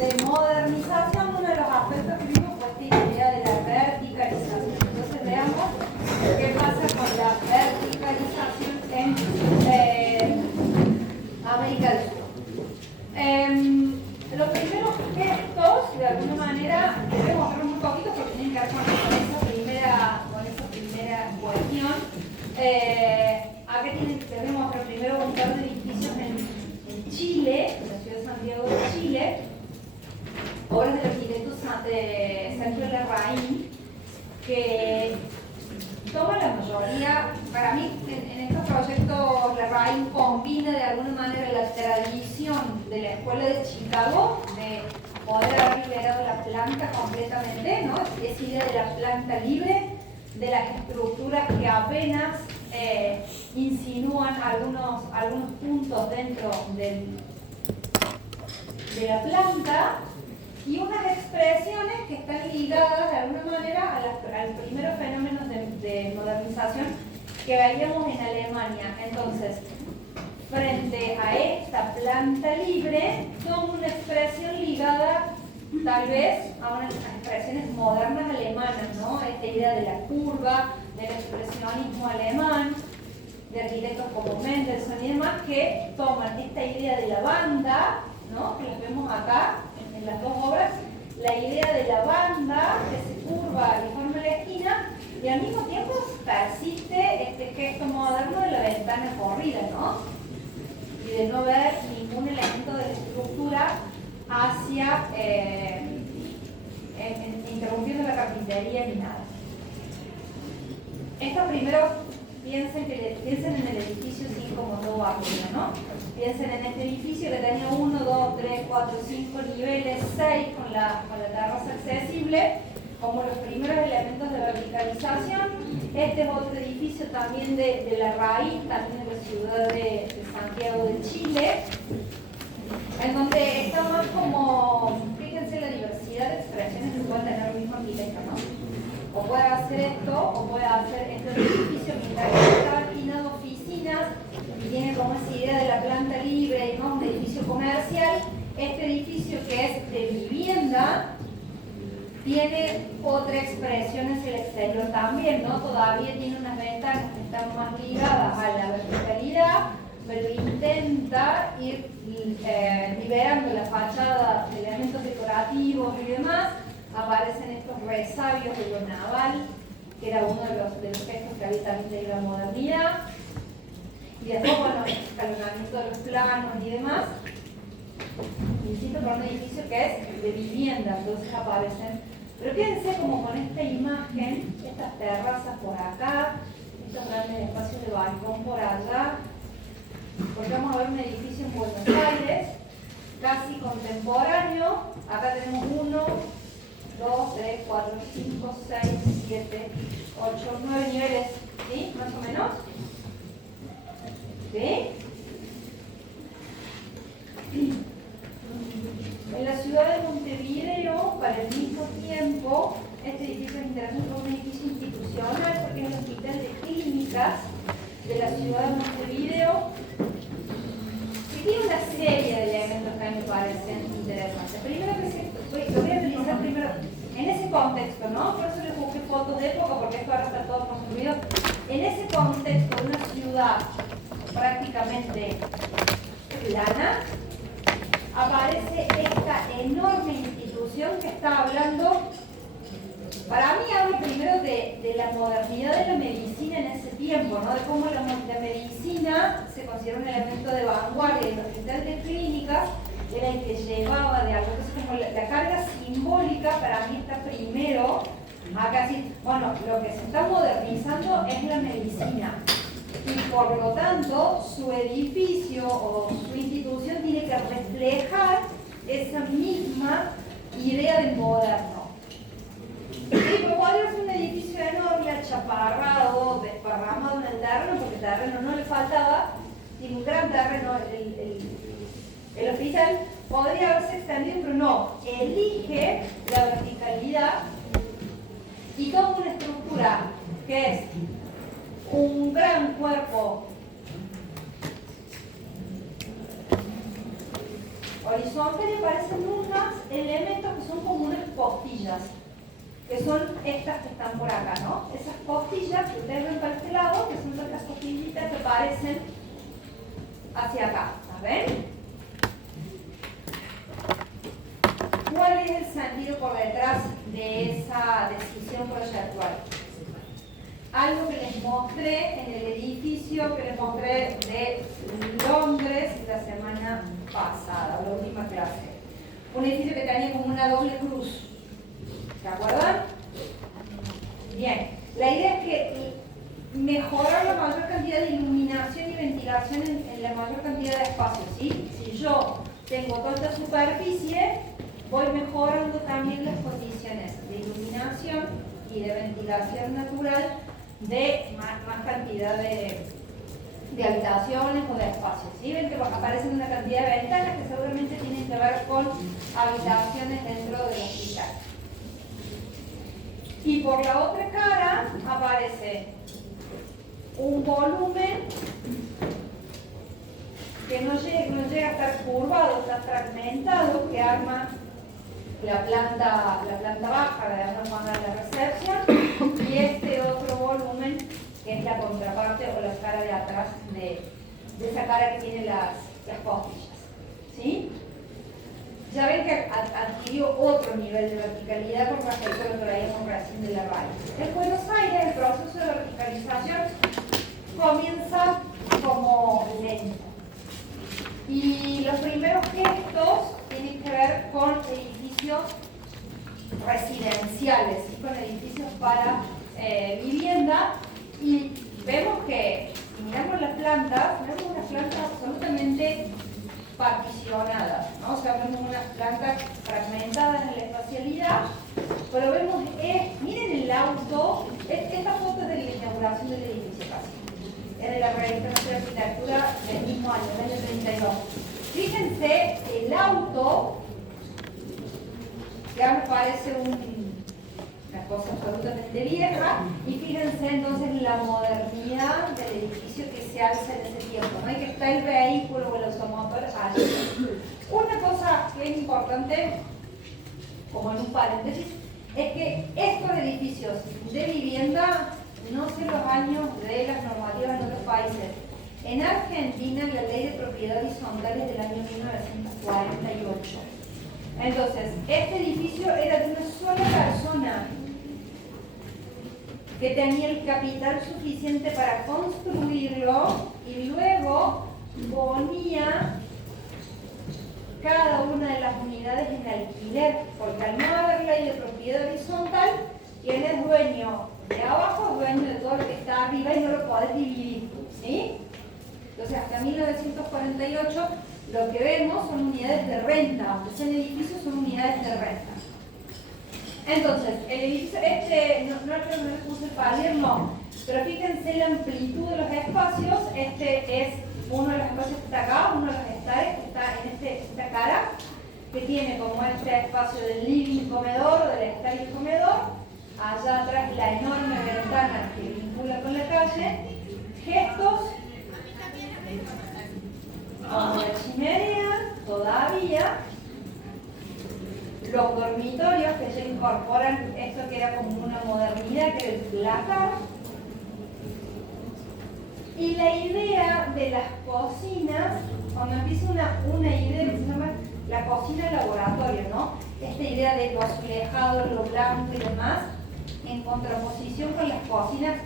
de modernización, uno de los aspectos que vimos fue esta idea de la verticalización. Entonces veamos qué pasa con la verticalización en América del Sur. Los primeros gestos, de alguna manera, debemos mostrar muy poquito porque tienen que ver con esa primera cuestión. Acá debemos mostrar primero un par de edificios en Chile, en la ciudad de Santiago de Chile, obras del arquitecto Sergio Larraín, que toma la mayoría. Para mí, en estos proyectos, Larraín combina de alguna manera la tradición de la escuela de Chicago, de poder haber liberado la planta completamente, ¿no? Esa idea de la planta libre, de las estructuras que apenas insinúan algunos puntos dentro de la planta, y unas expresiones que están ligadas de alguna manera a los primeros fenómenos de modernización que veíamos en Alemania. Entonces, frente a esta planta libre, toma una expresión ligada tal vez a unas expresiones modernas alemanas, ¿no? Esta idea de la curva, del expresionismo alemán, de arquitectos como Mendelssohn y demás, que toman esta idea de la banda, ¿no? Que las vemos acá en las dos obras, la idea de la banda que se curva y forma la esquina, y al mismo tiempo persiste este gesto moderno de la ventana corrida, ¿no? Y de no ver ningún elemento de la estructura hacia interrumpiendo la carpintería ni nada. Esto primero piensen en el edificio así como todo arriba, ¿no? Piensen en este edificio que tenía 1, 2, 3, 4, 5 niveles, 6 con la terraza accesible, como los primeros elementos de verticalización. Este es otro edificio también de Larraín, también de la ciudad de Santiago de Chile, en donde está más como, fíjense la diversidad de expresiones que puede tener el mismo arquitecto, ¿no? O puede hacer esto, o puede hacer este edificio, mientras que está destinado a oficinas y tiene como esa idea de la planta libre, ¿no? Un edificio comercial. Este edificio que es de vivienda tiene otra expresión hacia el exterior también, ¿no? Todavía tiene unas ventanas que están más ligadas a la verticalidad, pero intenta ir liberando la fachada de elementos decorativos y demás. Aparecen estos resabios de lo naval, que era uno de los gestos que había también de la modernidad. Y después, bueno, el escalonamiento de los planos y demás. Insisto, por un edificio que es de vivienda, entonces aparecen. Pero quédense como con esta imagen, estas terrazas por acá, estos grandes espacios de balcón por allá, porque vamos a ver un edificio en Buenos Aires, casi contemporáneo. Acá tenemos 1, 2, 3, 4, 5, 6, 7, 8, 9 niveles, ¿sí? Más o menos. ¿Sí? En la ciudad de Montevideo, para el mismo tiempo, este edificio es interesante, es un edificio institucional porque es el Hospital de Clínicas de la ciudad de Montevideo, que tiene una serie de elementos que a mí me parecen interesantes. Primero que lo voy a utilizar primero en ese contexto, ¿no? Por eso les busqué fotos de época, porque esto ahora está todo construido. En ese contexto de una ciudad prácticamente plana, aparece esta enorme institución que está hablando. Para mí habla primero de la modernidad de la medicina en ese tiempo, ¿no? De cómo la medicina se considera un elemento de vanguardia. El Hospital de Clínicas era el que llevaba de algo. Entonces, como la carga simbólica para mí está primero acá. Sí, bueno, lo que se está modernizando es la medicina. Y por lo tanto, su edificio o su institución tiene que reflejar esa misma idea de moderno. Sí, pero podría ser un edificio enorme, achaparrado, desparramado en el terreno, porque el terreno no le faltaba, tiene un gran terreno, el hospital podría haberse extendido, pero no, elige la verticalidad y toma una estructura que es un gran cuerpo horizontal y aparecen unas costillas, que son estas que están por acá, ¿no? Esas costillas que ustedes ven para este lado, que son estas costillitas que aparecen hacia acá, ¿ven? ¿Cuál es el sentido por detrás de esa decisión proyectual? Algo que les mostré en el edificio que les mostré de Londres la semana pasada, la última clase. Un edificio que tenía como una doble cruz. ¿Se acuerdan? Bien. La idea es que mejorar la mayor cantidad de iluminación y ventilación en la mayor cantidad de espacios, ¿sí? Si yo tengo toda esta superficie, voy mejorando también las condiciones de iluminación y de ventilación natural de más cantidad de habitaciones o de espacios. ¿Sí? Ven que aparecen una cantidad de ventanas que seguramente tienen que ver con habitaciones dentro del hospital. Y por la otra cara aparece un volumen que no llega a estar curvado, está fragmentado, que arma la planta baja de la recepción, y este otro volumen que es la contraparte o la cara de atrás de esa cara que tiene las costillas. ¿Sí? Ya ven que adquirió otro nivel de verticalidad con respecto a lo que traíamos recién de la raíz. En Buenos Aires el proceso de verticalización comienza como lento. Y los primeros gestos tienen que ver con edificios residenciales, ¿sí? Con edificios para vivienda, y vemos que, si miramos las plantas, vemos unas plantas absolutamente particionadas, ¿no? O sea, vemos unas plantas fragmentadas en la espacialidad, pero vemos, miren el auto, esta foto es de la inauguración del edificio casi, es de la revista de arquitectura del mismo año, del año 32. Fíjense el auto, que ahora parece una cosa absolutamente vieja, y fíjense entonces la modernidad del edificio que se alza en ese tiempo, ¿no? Y que está el vehículo o el automotor allí. Una cosa que es importante, como en un paréntesis, es que estos edificios de vivienda no sé los años de las normativas en otros países. En Argentina la ley de propiedad horizontal es del año 1948. Entonces, este edificio era de una sola persona que tenía el capital suficiente para construirlo y luego ponía cada una de las unidades en alquiler, porque al no haber ley de propiedad horizontal, quien es dueño de abajo es dueño de todo lo que está arriba y no lo podés dividir, ¿sí? Entonces, hasta 1948 lo que vemos son unidades de renta, aunque sean edificios, son unidades de renta. Entonces, el edificio, no le puse el palier, no, pero fíjense la amplitud de los espacios. Este es uno de los espacios que está acá, uno de los estares que está en esta cara, que tiene como este espacio del living comedor o del estar y comedor, allá atrás la enorme ventana que vincula con la calle, gestos, como la chimenea, todavía, los dormitorios que ya incorporan esto que era como una modernidad, que era el placar, y la idea de las cocinas, cuando empieza una idea que se llama la cocina laboratorio, ¿no? Esta idea de lo azulejado, lo blanco y demás, en contraposición con las cocinas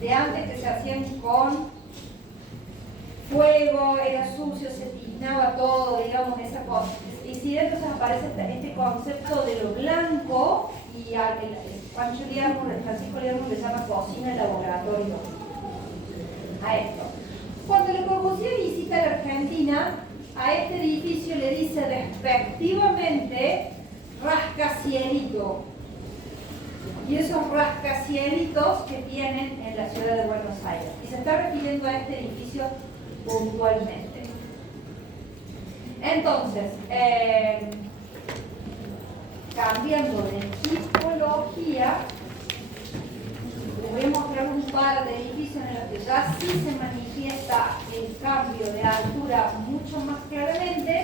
de antes que se hacían con fuego, era sucio, se tiznaba todo, digamos, esa cosa. Y si entonces aparece este concepto de lo blanco, y Francisco Learmo le llama cocina laboratorio a esto. Cuando Le Corbusier visita la Argentina, a este edificio le dice despectivamente rascacielito. Y esos rascacielitos que tienen en la ciudad de Buenos Aires. Y se está refiriendo a este edificio puntualmente. Entonces, cambiando de tipología, les voy a mostrar un par de edificios en los que ya sí se manifiesta el cambio de altura mucho más claramente,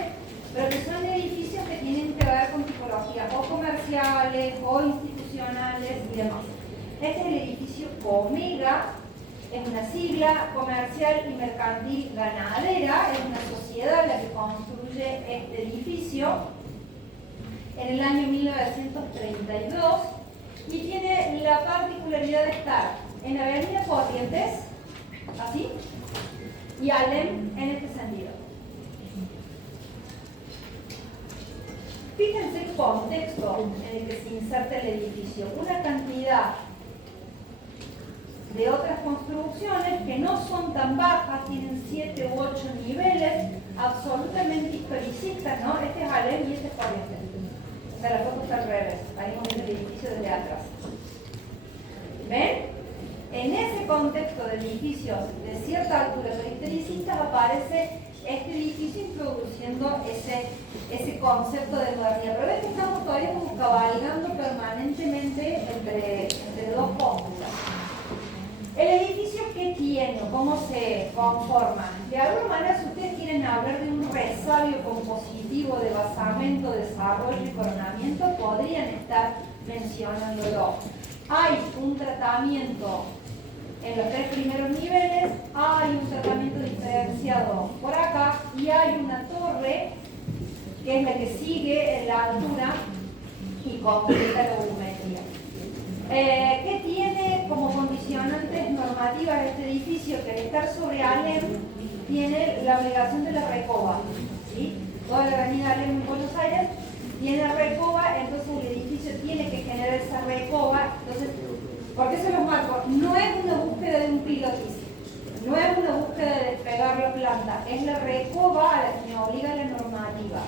pero que son edificios que tienen que ver con tipologías o comerciales comerciales o institucionales y demás. Este es el edificio Comega, es una sigla comercial y mercantil ganadera, es una sociedad la que construye este edificio en el año 1932 y tiene la particularidad de estar en la avenida Corrientes, así, y Alem en este sentido. Fíjense el contexto en el que se inserta el edificio. Una cantidad de otras construcciones que no son tan bajas, tienen 7 u 8 niveles, absolutamente historicistas, ¿no? Este es Alem y este es Corrientes. O sea, la foto está al revés. Ahí vemos el edificio desde atrás. ¿Ven? En ese contexto de edificios de cierta altura historicistas aparece este edificio introduciendo ese concepto de modernidad. Pero ven que estamos todavía como cabalgando permanentemente entre dos póstulas. El edificio, ¿qué tiene? ¿Cómo se conforma? De alguna manera, si ustedes quieren hablar de un resabio compositivo de basamento, desarrollo y coronamiento, podrían estar mencionándolo. Hay un tratamiento en los 3 primeros niveles, hay un tratamiento diferenciado por acá y hay una torre que es la que sigue en la altura y completa la volumetría. ¿Qué tiene como condicionantes normativas este edificio? Que al estar sobre Alem tiene la obligación de la recoba, ¿sí? Toda la avenida Alem en Buenos Aires tiene la recoba, entonces el edificio tiene que generar esa recoba. Entonces, ¿por qué se los marco? No es una búsqueda de un pilotis, no es una búsqueda de despegar la planta, es la recoba a la que me obliga la normativa.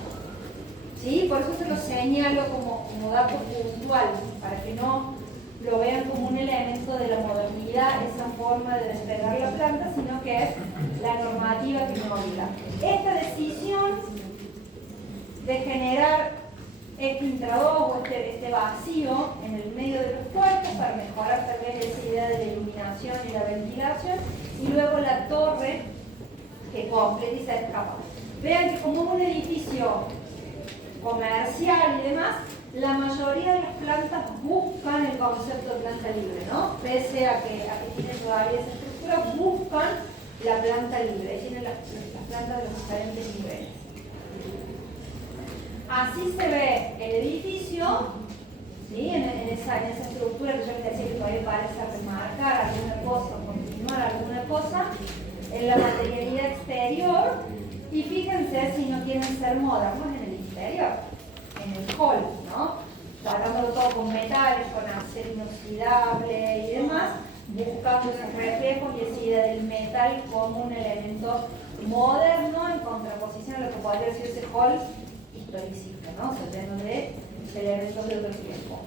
¿Sí? Por eso se lo señalo como dato puntual, para que no lo vean como un elemento de la modernidad, esa forma de despegar la planta, sino que es la normativa que me obliga. Esta decisión de generar este intradós o este vacío en el medio de los cuartos para mejorar tal vez esa idea de la iluminación y la ventilación, y luego la torre que completiza esta capa. Vean que como un edificio comercial y demás, la mayoría de las plantas buscan el concepto de planta libre, ¿no? Pese a que tienen todavía esa estructura, buscan la planta libre, tienen las plantas de los diferentes niveles. Así se ve el edificio, ¿sí? en esa estructura que yo les decía que todavía parece remarcar alguna cosa, continuar alguna cosa, en la materialidad exterior, y fíjense si no quieren ser modernos en el interior, en el hall, ¿no? Tratándolo todo con metales, con acero inoxidable y demás, buscando esos reflejos y esa idea del metal como un elemento moderno en contraposición a lo que podría ser ese hall historicista, ¿no? O sea, lleno de elementos de otro tiempo.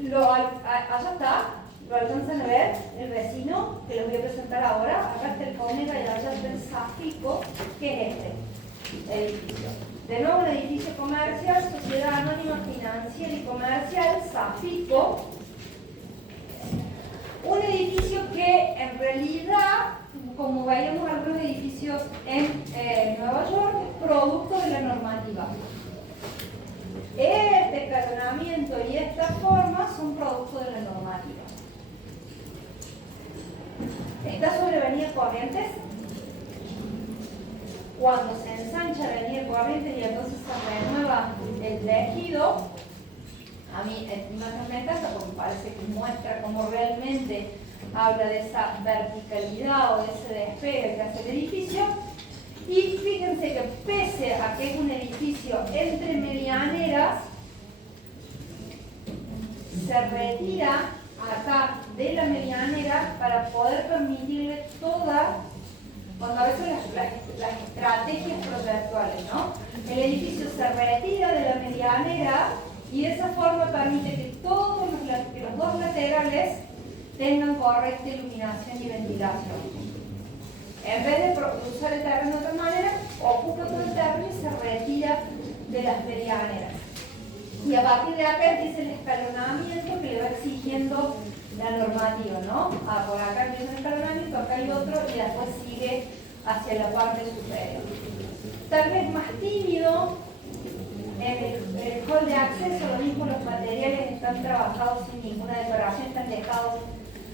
Allá está, lo alcanzan a ver, el vecino que les voy a presentar ahora. Acá está el Comega y allá está el Safico, que es este edificio. De nuevo, un edificio comercial, Sociedad Anónima Financiera y Comercial, Safico. Un edificio que en realidad, como veíamos algunos edificios en Nueva York, es producto de la normativa. Este escalonamiento y esta forma son producto de la normativa. Está sobre Avenida Corrientes. Cuando se ensancha la Avenida Corrientes y entonces se renueva el tejido, a mí esta imagen me encanta porque parece que muestra cómo realmente habla de esa verticalidad o de ese despegue que hace el edificio. Y fíjense que pese a que es un edificio entre medianeras, se retira acá de la medianera para poder permitirle toda, cuando a veces las estrategias proyectuales, ¿no? El edificio se retira de la medianera y de esa forma permite que todos los dos laterales tengan correcta iluminación y ventilación. En vez de usar el terreno de otra manera, ocupa todo el terreno y se retira de las medianeras. Y a partir de acá empieza el escalonamiento que le va exigiendo la normativa, ¿no? Por acá empieza el escalonamiento, acá hay otro y después sigue hacia la parte superior. Tal vez más tímido en el hall de acceso, lo mismo los materiales están trabajados sin ninguna decoración, están dejados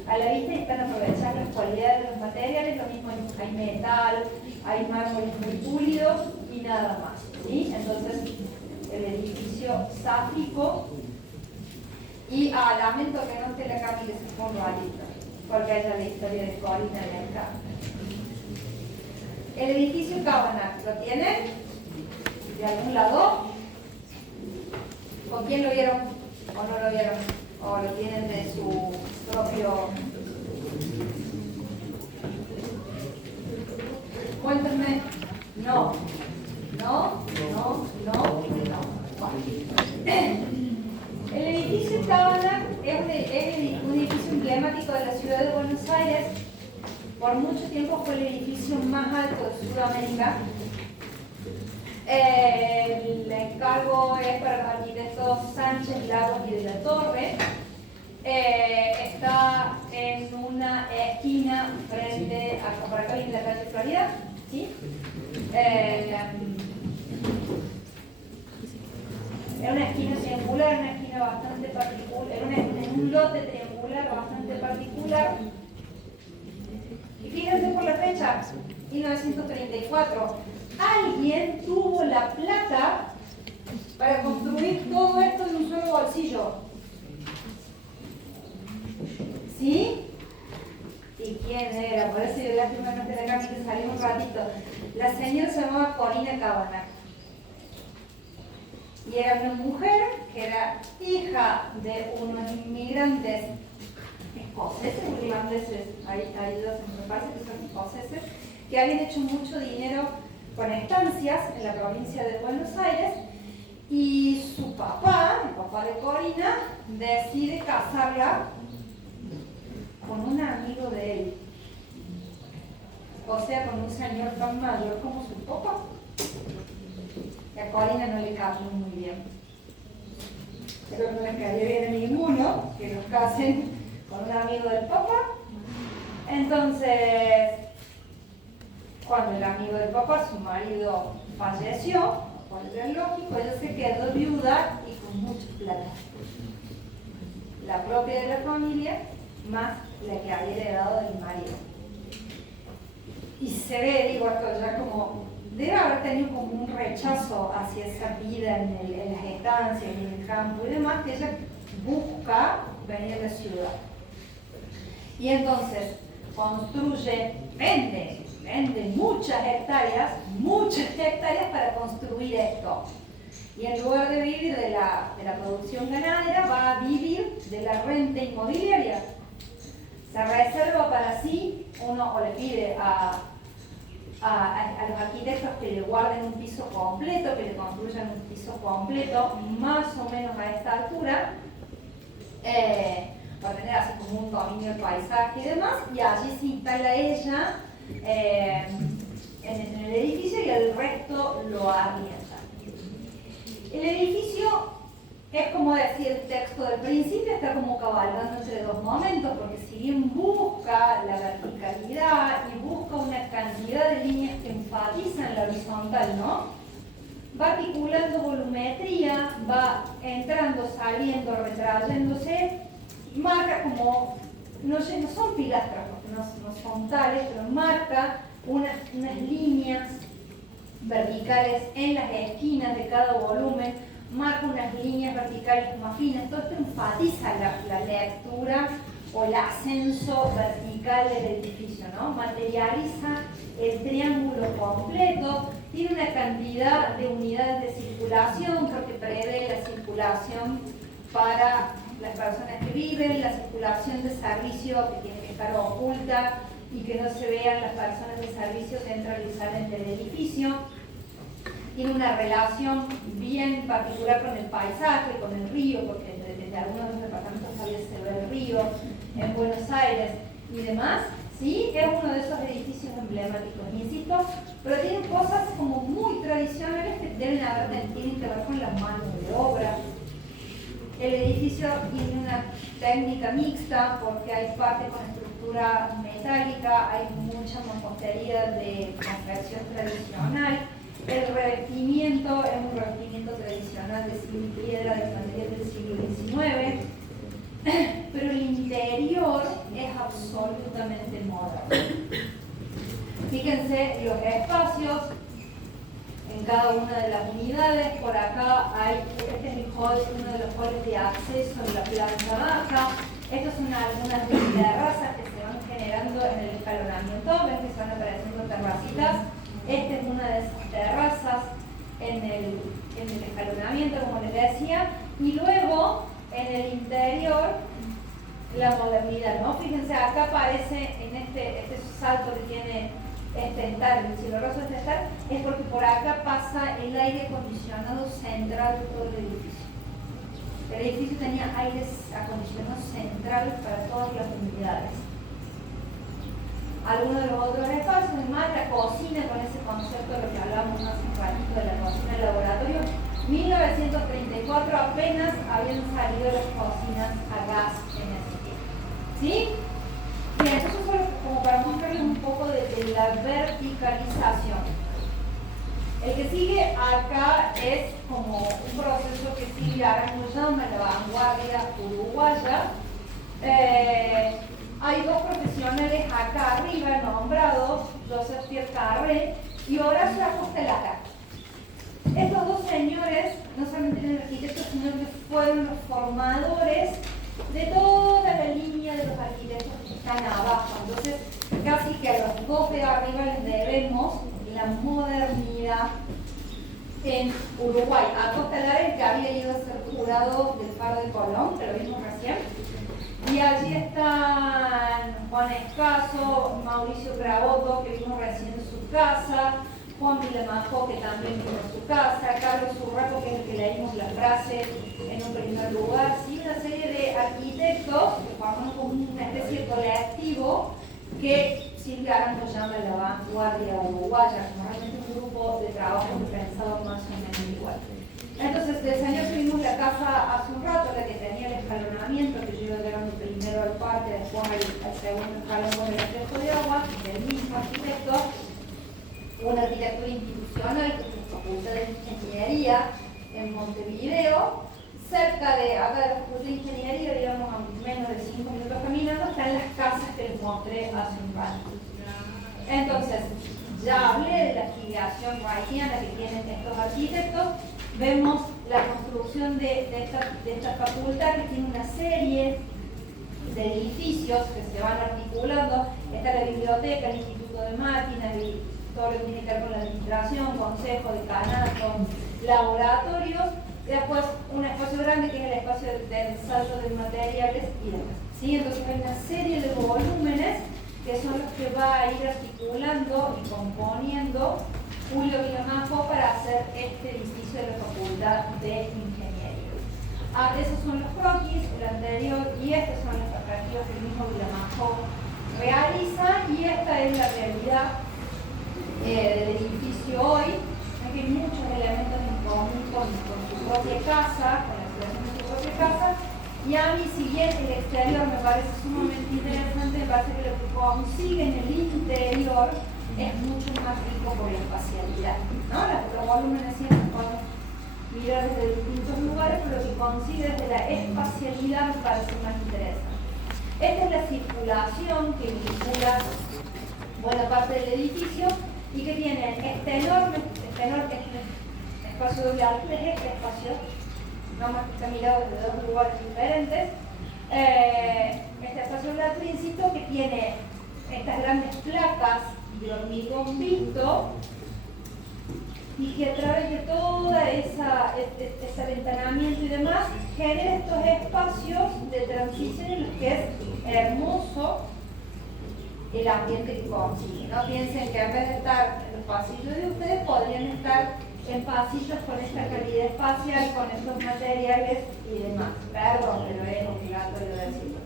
a la vista y están aprovechando las cualidades de los materiales, lo mismo hay metal, hay mármoles muy pulidos y nada más, ¿sí? Entonces, el edificio sáfico, y lamento que no esté la Cami, que se ponga alita, porque ella es la historia de Corina de acá. El edificio Cabanach, ¿lo tienen? ¿De algún lado? ¿Con quién lo vieron? ¿O no lo vieron? ¿O lo tienen de su propio? Cuéntenme. No. No. El edificio Cabanach es un edificio emblemático de la ciudad de Buenos Aires. Por mucho tiempo fue el edificio más alto de Sudamérica. El encargo es para los arquitectos Sánchez, Lagos y de la Torre. Está en una esquina frente a, por acá viene la calle Florida, ¿sí? En una esquina triangular, una esquina bastante particular, en un lote triangular bastante particular. Y fíjense por la fecha, 1934. Alguien tuvo la plata para construir todo esto en un solo bolsillo. ¿Sí? ¿Y quién era? Por eso yo le hace una nota de acá que salió un ratito. La señora se llamaba Corina Cabanach. Y era una mujer que era hija de unos inmigrantes escoceses o irlandeses, ahí me parece que son escoceses, que habían hecho mucho dinero con estancias en la provincia de Buenos Aires, y su papá, el papá de Corina, decide casarla con un amigo de él, o sea, con un señor tan mayor como su papá. Que a Corina no le cayó muy bien. Pero no le cayó bien a ninguno que los casen con un amigo del papá. Entonces, cuando el amigo del papá, su marido, falleció, cual es lógico, ella se quedó viuda y con mucha plata. La propia de la familia, más la que había heredado del marido. Y se ve, digo, esto ya como debe haber tenido como un rechazo hacia esa vida en las estancias, en el campo y demás, que ella busca venir a la ciudad. Y entonces construye, vende muchas hectáreas para construir esto. Y en lugar de vivir de la producción ganadera, va a vivir de la renta inmobiliaria. Se reserva para sí, uno o le pide a los arquitectos que le guarden un piso completo, que le construyan un piso completo, más o menos a esta altura, para tener así como un dominio del paisaje y demás, y allí se instala ella en el edificio y el resto lo arrienda. El edificio es como decía el texto del principio, está como cabalgando entre dos momentos, porque si bien busca la verticalidad y busca una cantidad de líneas que enfatizan la horizontal, ¿no? Va articulando volumetría, va entrando, saliendo, retrayéndose, marca como, no son pilastras, porque no son tales, pero marca unas líneas verticales en las esquinas de cada volumen, marca unas líneas verticales más finas. Todo esto enfatiza la lectura o el ascenso vertical del edificio, ¿no? Materializa el triángulo completo, tiene una cantidad de unidades de circulación porque prevé la circulación para las personas que viven, la circulación de servicio que tiene que estar oculta y que no se vean las personas de servicio que entran y salen del edificio. Tiene una relación bien particular con el paisaje, con el río, porque desde algunos de los departamentos todavía se ve el río, en Buenos Aires y demás. ¿Sí? Es uno de esos edificios emblemáticos, insisto, pero tienen cosas como muy tradicionales que tienen que ver con la mano de obra. El edificio tiene una técnica mixta porque hay parte con estructura metálica, hay mucha mampostería de construcción tradicional. El revestimiento es un revestimiento tradicional tradicional de zinc y piedra de material del siglo XIX, pero el interior es absolutamente moderno. Fíjense los espacios en cada una de las unidades. Por acá hay, este es el hall, uno de los halls de acceso en la planta baja. Estas son algunas de las terrazas que se van generando en el escalonamiento. Ven que se van apareciendo terracitas. Esta es una de esas terrazas en el escalonamiento, como les decía. Y luego, en el interior, la modernidad, ¿no? Fíjense, acá aparece en este salto que tiene este estar, el cielo raso de estar, es porque por acá pasa el aire acondicionado central de todo el edificio. El edificio tenía aire acondicionado central para todas las unidades. Algunos de los otros espacios, más la cocina, con ese concepto de lo que hablábamos hace un ratito de la cocina del laboratorio. 1934 apenas habían salido las cocinas a gas en ese tiempo. ¿Sí? Bien, eso solo como para mostrarles un poco de la verticalización. El que sigue acá es como un proceso que Silvia Arango llama la vanguardia uruguaya. Hay dos profesionales acá arriba nombrados, Joseph Pierre Carré y Horacio Acosta Lara. Estos dos señores no solamente eran arquitectos, sino que fueron los formadores de toda la línea de los arquitectos que están abajo. Entonces, casi que a los dos de arriba les debemos la modernidad en Uruguay. Acosta Lara, que había ido a ser jurado del Faro de Colón, que lo vimos recién. Y allí están Juan Escaso, Mauricio Craboto, que vimos recién en su casa, Juan Vilamajo, que también vino en su casa, Carlos Urraco, que es el que leímos la frase en un primer lugar, sí, una serie de arquitectos que forman como una especie de colectivo que Silvia Arango llama la vanguardia uruguaya, como realmente un grupo de trabajo que pensaba más o menos igual. Entonces, del señor que vimos la casa hace un rato, la que tenía el escalonamiento, que yo iba llegando primero al parque, después al segundo escalón con el espejo de agua, del mismo arquitecto, una arquitectura institucional, que es la Facultad de Ingeniería en Montevideo, cerca de acá de la Facultad de Ingeniería, digamos a menos de 5 minutos caminando, están las casas que les mostré hace un rato. Entonces, ya hablé de la filiación wrightiana que tienen estos arquitectos. Vemos la construcción de esta facultad, que tiene una serie de edificios que se van articulando. Está la biblioteca, el Instituto de Máquinas, y todo lo que tiene que ver con la administración, consejo, decanato, laboratorios, y después un espacio grande que es el espacio del salto de materiales y demás. ¿Sí? Entonces hay una serie de volúmenes que son los que va a ir articulando y componiendo Julio Vilamajo para hacer este edificio de la Facultad de Ingeniería. Esos son los croquis, el anterior, y estos son los atractivos que el mismo Vilamajo realiza, y esta es la realidad del edificio hoy. Hay muchos elementos en común con su propia casa, con la creación de su propia casa, y a mí, si bien el exterior me parece sumamente interesante, me parece que lo que consigue en el interior es mucho más rico por la espacialidad, ¿no? Los volúmenes siempre podemos mirar desde distintos lugares, pero lo que consigue desde la espacialidad me parece más interesante. Esta es la circulación que vincula buena parte del edificio y que tiene este enorme espacio doble alto, es este espacio, no más que está mirado desde dos lugares diferentes. Este espacio doble alto, insisto, que tiene estas grandes placas de hormigón visto y que a través de toda ese ventanamiento y demás genera estos espacios de transición en los que es hermoso el ambiente que consigue, ¿no? Piensen que en vez de estar en los pasillos de ustedes, podrían estar en pasillos con esta calidad espacial, con estos materiales y demás. Perdón, pero es obligatorio decirlo.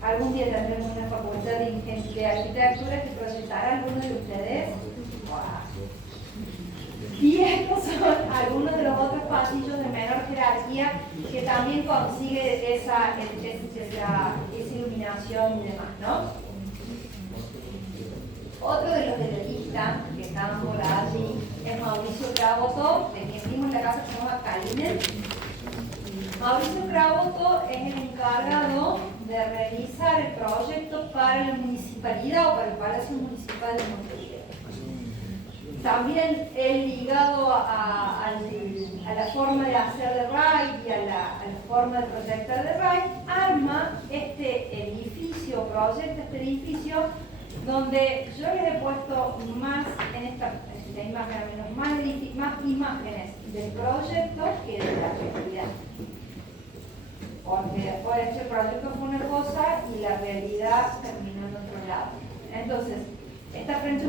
Algún día tendremos una facultad de arquitectura que proyectará a algunos de ustedes. ¡Wow! Y estos son algunos de los otros pasillos de menor jerarquía que también consigue esa iluminación y demás, ¿no? Otro de los de la lista que estaban por allí es es Mauricio Craboto, de quien vimos en la casa que se llama Kalinen. Mauricio Craboto es el encargado de realizar el proyecto para la municipalidad o para el Palacio Municipal de Montevideo. También él ligado a la forma de hacer de RAI y a la forma de proyectar de RAI, arma este edificio, proyecta este edificio donde yo les he puesto más en esta imagen, al menos más imágenes del proyecto que de la realidad. Porque después el proyecto fue una cosa y la realidad terminó en otro lado. Entonces, está frente a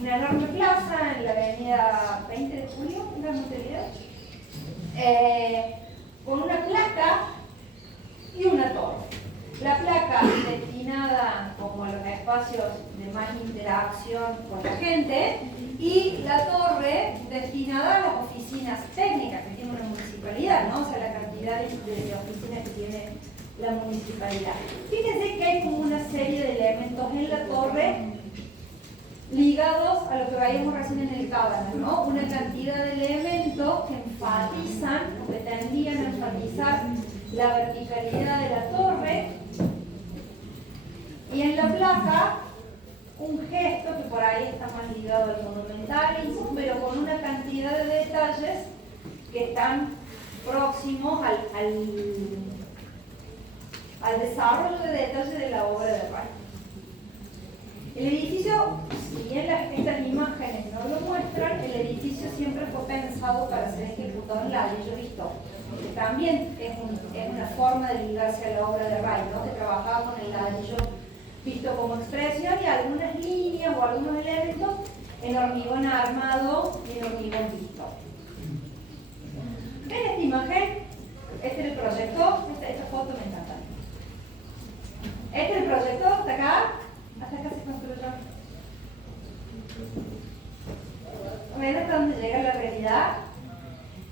una enorme plaza en la avenida 20 de Julio, en Montevideo, con una placa y una torre. La placa destinada como a los espacios de más interacción con la gente y la torre destinada a las oficinas técnicas que tiene una municipalidad, ¿no? O sea, la cantidad de oficinas que tiene la municipalidad. Fíjense que hay como una serie de elementos en la torre ligados a lo que veíamos recién en el cábala, ¿no? Una cantidad de elementos que enfatizan o que tendrían a enfatizar la verticalidad de la torre, y en la placa un gesto que por ahí está más ligado al monumentalismo, pero con una cantidad de detalles que están próximos al desarrollo de detalles de la obra de Ray. El edificio, si bien estas imágenes no lo muestran, el edificio siempre fue pensado para ser ejecutado en ladrillo visto, que también es una forma de ligarse a la obra de Ray, ¿no? Que trabajaba con el ladrillo visto como expresión y algunas líneas o algunos elementos en hormigón armado y en hormigón visto. ¿Ven esta imagen? Este es el proyecto, esta foto me encanta. Este es el proyecto, hasta acá se construyó. ¿Ven hasta dónde llega la realidad?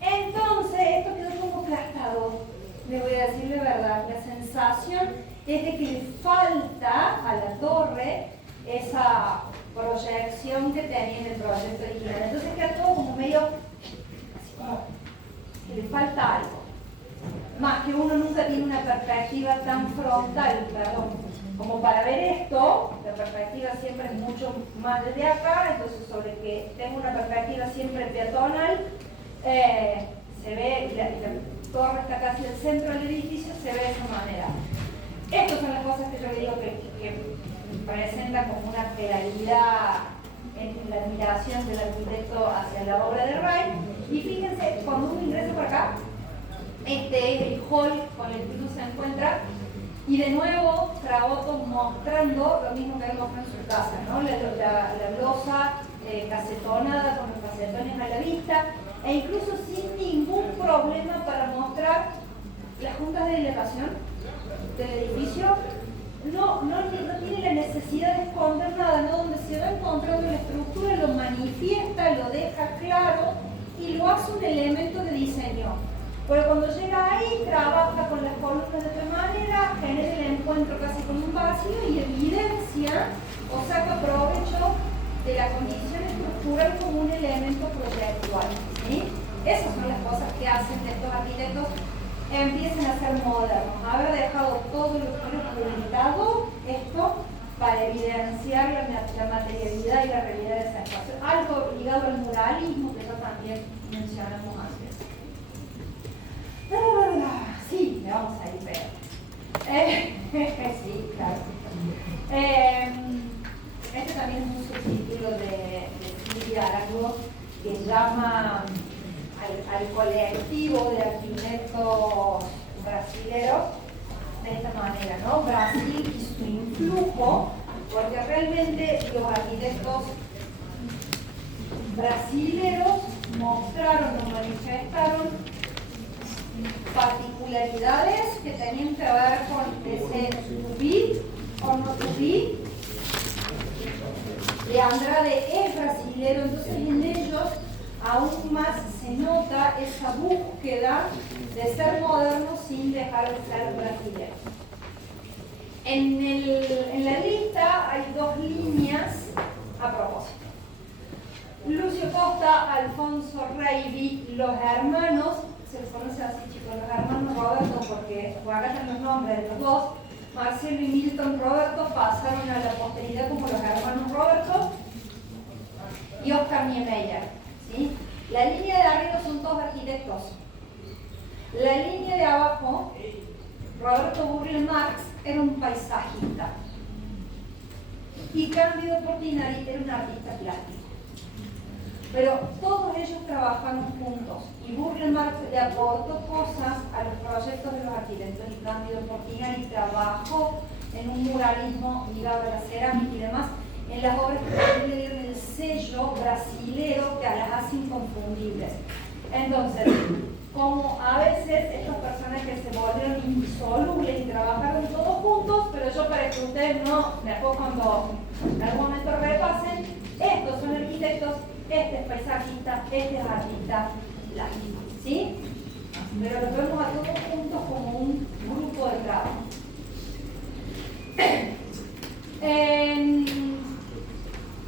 Entonces, esto quedó como aplastado. Le voy a decir la verdad, la sensación es de que le falta a la torre esa proyección que tenía en el proyecto original. Entonces queda todo como medio, así como que le falta algo. Más que uno nunca tiene una perspectiva tan frontal, perdón. Como para ver esto, la perspectiva siempre es mucho más desde acá, entonces sobre que tengo una perspectiva siempre peatonal, se ve, la torre está casi al centro del edificio, se ve de esa manera. Estas son las cosas que yo digo que presentan como una claridad en la admiración del arquitecto hacia la obra de Ray. Y fíjense, cuando uno ingresa por acá, este es el hall con el que uno se encuentra, y de nuevo Craboto mostrando lo mismo que él mostró en su casa, ¿no? La losa casetonada con los casetones a la vista, e incluso sin ningún problema para mostrar las juntas de elevación del edificio. No tiene la necesidad de esconder nada, ¿no? Donde se va encontrando la estructura, lo manifiesta, lo deja claro y lo hace un elemento de diseño. Porque cuando llega ahí, trabaja con las columnas de otra manera, genera el encuentro casi con un vacío y evidencia o saca provecho de la condición estructural como un elemento proyectual, ¿sí? Esas son las cosas que hacen de estos arquitectos empiecen a ser modernos. Haber dejado todo lo que era publicado, esto, para evidenciar la materialidad y la realidad de ese espacio. Algo ligado al muralismo que ya también mencionamos antes. Sí, le vamos a ir peor. Sí, claro. Este también es un subtítulo de Silvia Arango que llama al colectivo de arquitectos brasileros de esta manera, ¿no? Brasil y su influjo, porque realmente los arquitectos brasileros mostraron o manifestaron particularidades que tenían que ver con ese tubí o no tubí. De Andrade es brasilero, entonces en ellos aún más se nota esa búsqueda de ser moderno sin dejar de ser brasileño. En la lista hay dos líneas a propósito. Lucio Costa, Alfonso Reiby, los hermanos, se les conoce así chicos, los hermanos Roberto, porque acá están los nombres de los dos, Marcelo y Milton Roberto pasaron a la posteridad como los hermanos Roberto y Oscar Niemeyer, ¿sí? La línea de arriba son todos arquitectos. La línea de abajo, Roberto Burle Marx era un paisajista y Cándido Portinari era un artista plástico. Pero todos ellos trabajaron juntos y Burle Marx le aportó cosas a los proyectos de los arquitectos y Cándido Portinari trabajó en un muralismo ligado a la cerámica y demás en las obras que le dieron el sello brasilero que las hace inconfundibles. Entonces, como a veces estos personajes se volvieron insolubles y trabajaron todos juntos, pero yo para que ustedes no, después cuando en algún momento repasen, estos son arquitectos, este es paisajista, este es artista plástico, ¿sí? Pero los vemos a todos juntos como un grupo de trabajo.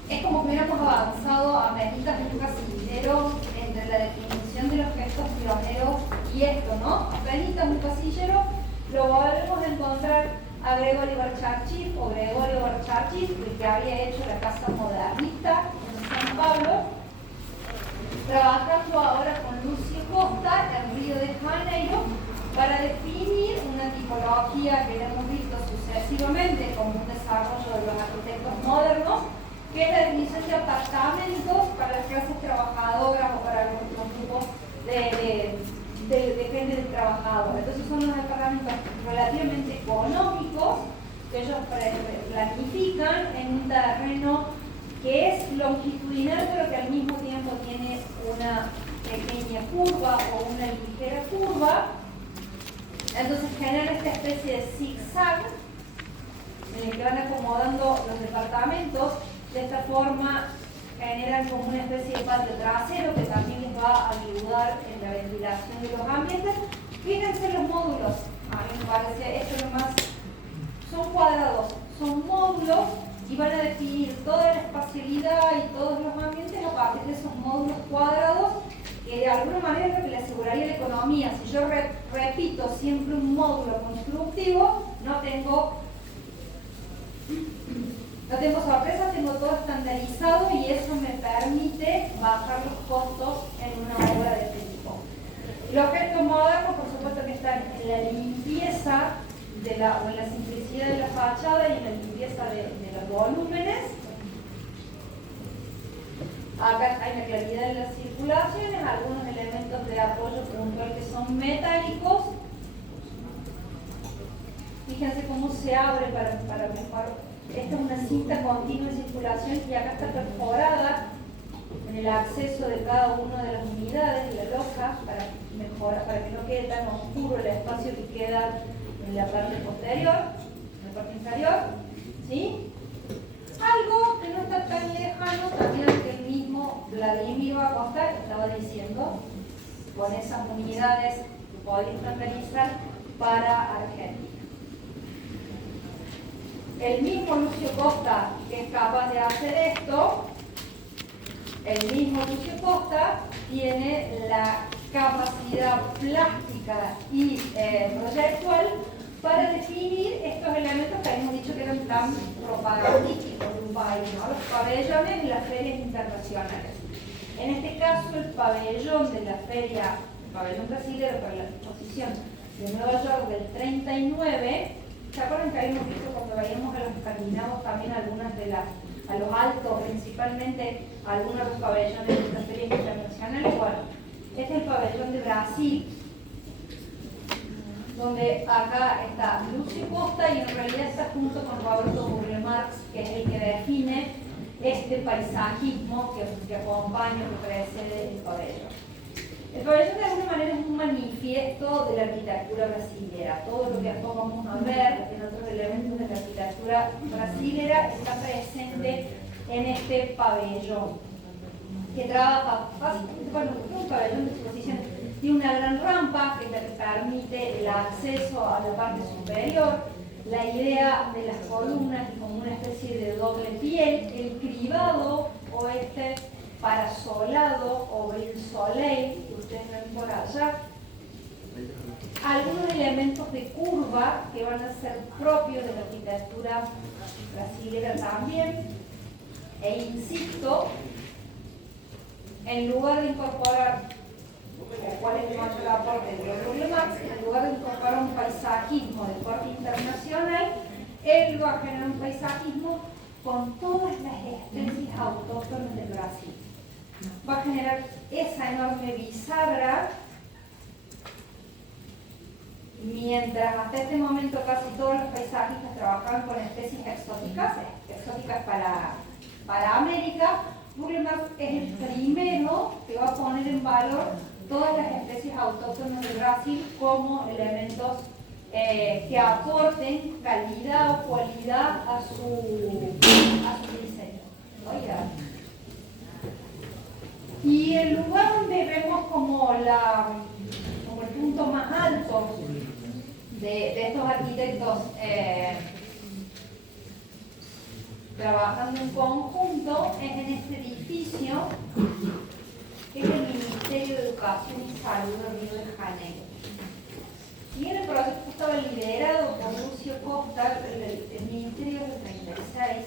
Es como que hubiéramos avanzado a medidas de un casillero entre la definición de los gestos pioneros y esto, ¿no? Apenas un casillero lo volvemos a encontrar a Gregorio Barchachif o Gregorio Barchachif, el que había hecho la casa modernista en San Pablo, trabajando ahora con Lucio Costa en Río de Janeiro para definir una tipología que ya hemos visto sucesivamente como un desarrollo de los arquitectos modernos, que es la definición de apartamentos para las clases trabajadoras o para los grupos de gente trabajadora. Entonces son unos apartamentos relativamente económicos que ellos planifican en un terreno que es longitudinal pero que al mismo tiempo tiene una pequeña curva o una ligera curva. Entonces generan esta especie de zigzag en el que van acomodando los departamentos. De esta forma generan como una especie de patio trasero que también les va a ayudar en la ventilación de los ambientes. Fíjense los módulos, a mí me parece esto lo más, son cuadrados, son módulos y van a definir toda la espacialidad y todos los ambientes a partir de esos módulos cuadrados que de alguna manera es lo que le aseguraría la economía. Si yo repito siempre un módulo constructivo, no tengo sorpresa, tengo todo estandarizado y eso me permite bajar los costos en una obra de este tipo. Los gestos modernos, por supuesto, que están en la limpieza o en la simplicidad de la fachada y en la limpieza de los volúmenes. Acá hay la claridad de las circulaciones, algunos elementos de apoyo puntual que son metálicos. Fíjense cómo se abre para mejor. Esta es una cinta continua de circulación y acá está perforada en el acceso de cada una de las unidades de la loja para que no quede tan oscuro el espacio que queda en la parte posterior, en la parte inferior, ¿sí? Algo que no está tan lejano también que el mismo Vladimir Acosta estaba diciendo con esas unidades que podía estandarizar para Argentina. El mismo Lucio Costa, que es capaz de hacer esto, el mismo Lucio Costa tiene la capacidad plástica y proyectual para definir estos elementos que habíamos dicho que eran tan propagandísticos de un país, ¿no? Los pabellones de las ferias internacionales. En este caso, el pabellón de la feria, el pabellón brasilero para la exposición de Nueva York del 39, ¿se acuerdan que habíamos visto cuando veíamos a los escandinavos también a los altos, principalmente algunos de los pabellones de estas ferias internacionales? Bueno, este es el pabellón de Brasil, donde acá está Lucio Costa y en realidad está junto con Roberto Burle Marx, que es el que define este paisajismo que acompaña, que precede el pabellón. El pabellón de alguna manera es un manifiesto de la arquitectura brasilera. Todo lo que después vamos a ver en otros elementos de la arquitectura brasilera está presente en este pabellón, que trabaja básicamente, bueno, es un pabellón de exposición. Tiene una gran rampa que permite el acceso a la parte superior, la idea de las columnas como una especie de doble piel, el cribado o este parasolado o Brie Soleil, que ustedes ven por allá. Algunos elementos de curva que van a ser propios de la arquitectura brasileña también. E insisto, en lugar de incorporar, cuál es el mayor aporte de Google Maps, en lugar de incorporar un paisajismo de corte internacional, él va a generar un paisajismo con todas las especies autóctonas del Brasil. Va a generar esa enorme bisagra, mientras hasta este momento casi todos los paisajistas trabajaban con especies exóticas para América. Google Maps es el primero que va a poner en valor todas las especies autóctonas de Brasil como elementos que aporten calidad o cualidad a su diseño. Oiga. Y el lugar donde vemos como el punto más alto de estos arquitectos trabajando en conjunto es en este edificio, que es el Ministerio de Educación y Salud de Río de Janeiro. Y en el proyecto estaba liderado por Lucio Costa, el Ministerio del 36.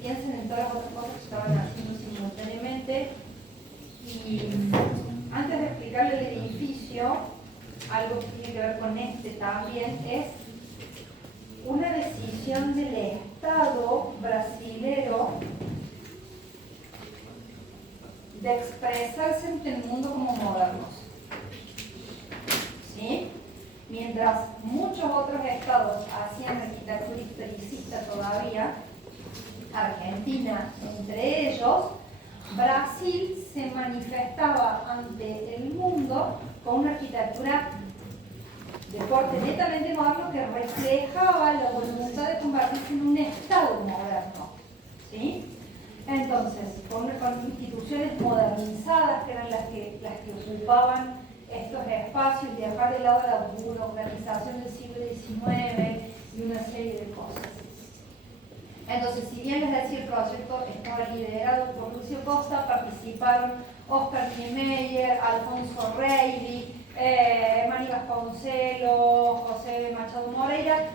Piensen en todas las otras cosas que estaban haciendo simultáneamente. Y antes de explicarle el edificio, algo que tiene que ver con este también es una decisión del Estado brasilero de expresarse ante el mundo como modernos. ¿Sí? Mientras muchos otros estados hacían arquitectura historicista todavía, Argentina entre ellos, Brasil se manifestaba ante el mundo con una arquitectura de corte netamente moderno que reflejaba la voluntad de convertirse en un estado moderno. ¿Sí? Entonces, con instituciones modernizadas que eran las que ocupaban estos espacios, y dejar de lado la burocratización del siglo XIX y una serie de cosas. Entonces, si bien les decía, el proyecto estaba liderado por Lucio Costa, participaron Oscar Niemeyer, Alfonso Reilly, Manny Vasconcelos, José Machado Moreira,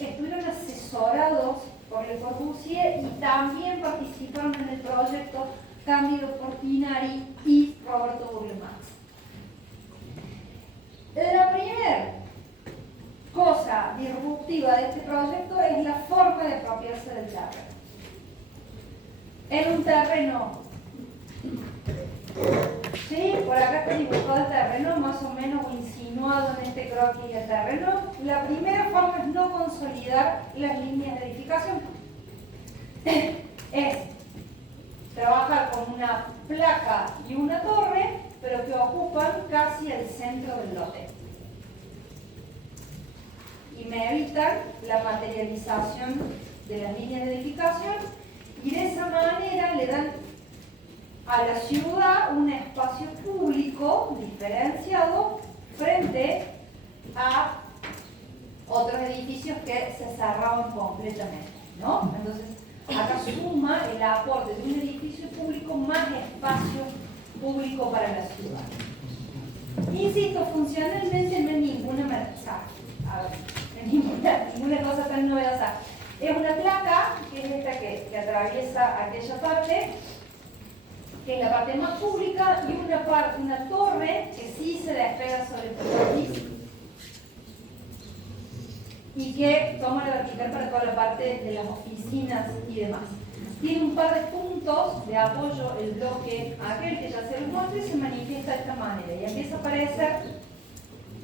estuvieron asesorados por Le Corbusier y también participaron en el proyecto Cándido Portinari y Roberto Google Maps. La primera cosa disruptiva de este proyecto es la forma de apropiarse del terreno. En un terreno, ¿sí? Por acá está dibujado el terreno, más o menos insinuado en este croquis del terreno. La primera forma es no consolidar las líneas de edificación. Es trabajar con una placa y una torre, pero que ocupan casi el centro del lote. Y me evitan la materialización de las líneas de edificación y de esa manera le dan a la ciudad un espacio público diferenciado frente a otros edificios que se cerraban completamente, ¿no? Entonces, acá suma el aporte de un edificio público más espacio público para la ciudad. Insisto, funcionalmente no hay ninguna ninguna cosa tan novedosa. Es una placa, que es esta que atraviesa aquella parte, que es la parte más pública, y una torre que sí se despega sobre el piso y que toma la vertical para toda la parte de las oficinas y demás. Tiene un par de puntos de apoyo, el bloque aquel que ya se los muestra, y se manifiesta de esta manera. Y empieza a aparecer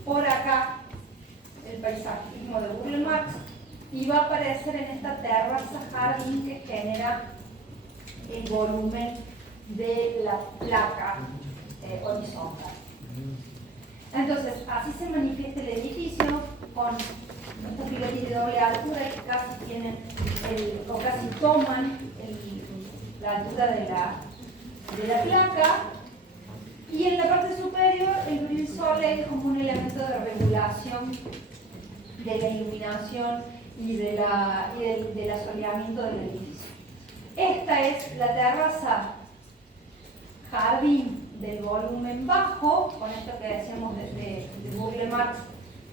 por acá el paisajismo de Google Maps y va a aparecer en esta terraza jardín que genera el volumen de la placa horizontal. Entonces, así se manifiesta el edificio con estos pilotis de doble altura que casi tienen o casi toman la altura de la placa, y en la parte superior el Brie Soleil como un elemento de regulación de la iluminación y del asoleamiento del edificio. Esta es la terraza jardín del volumen bajo, con esto que decíamos de Google Maps,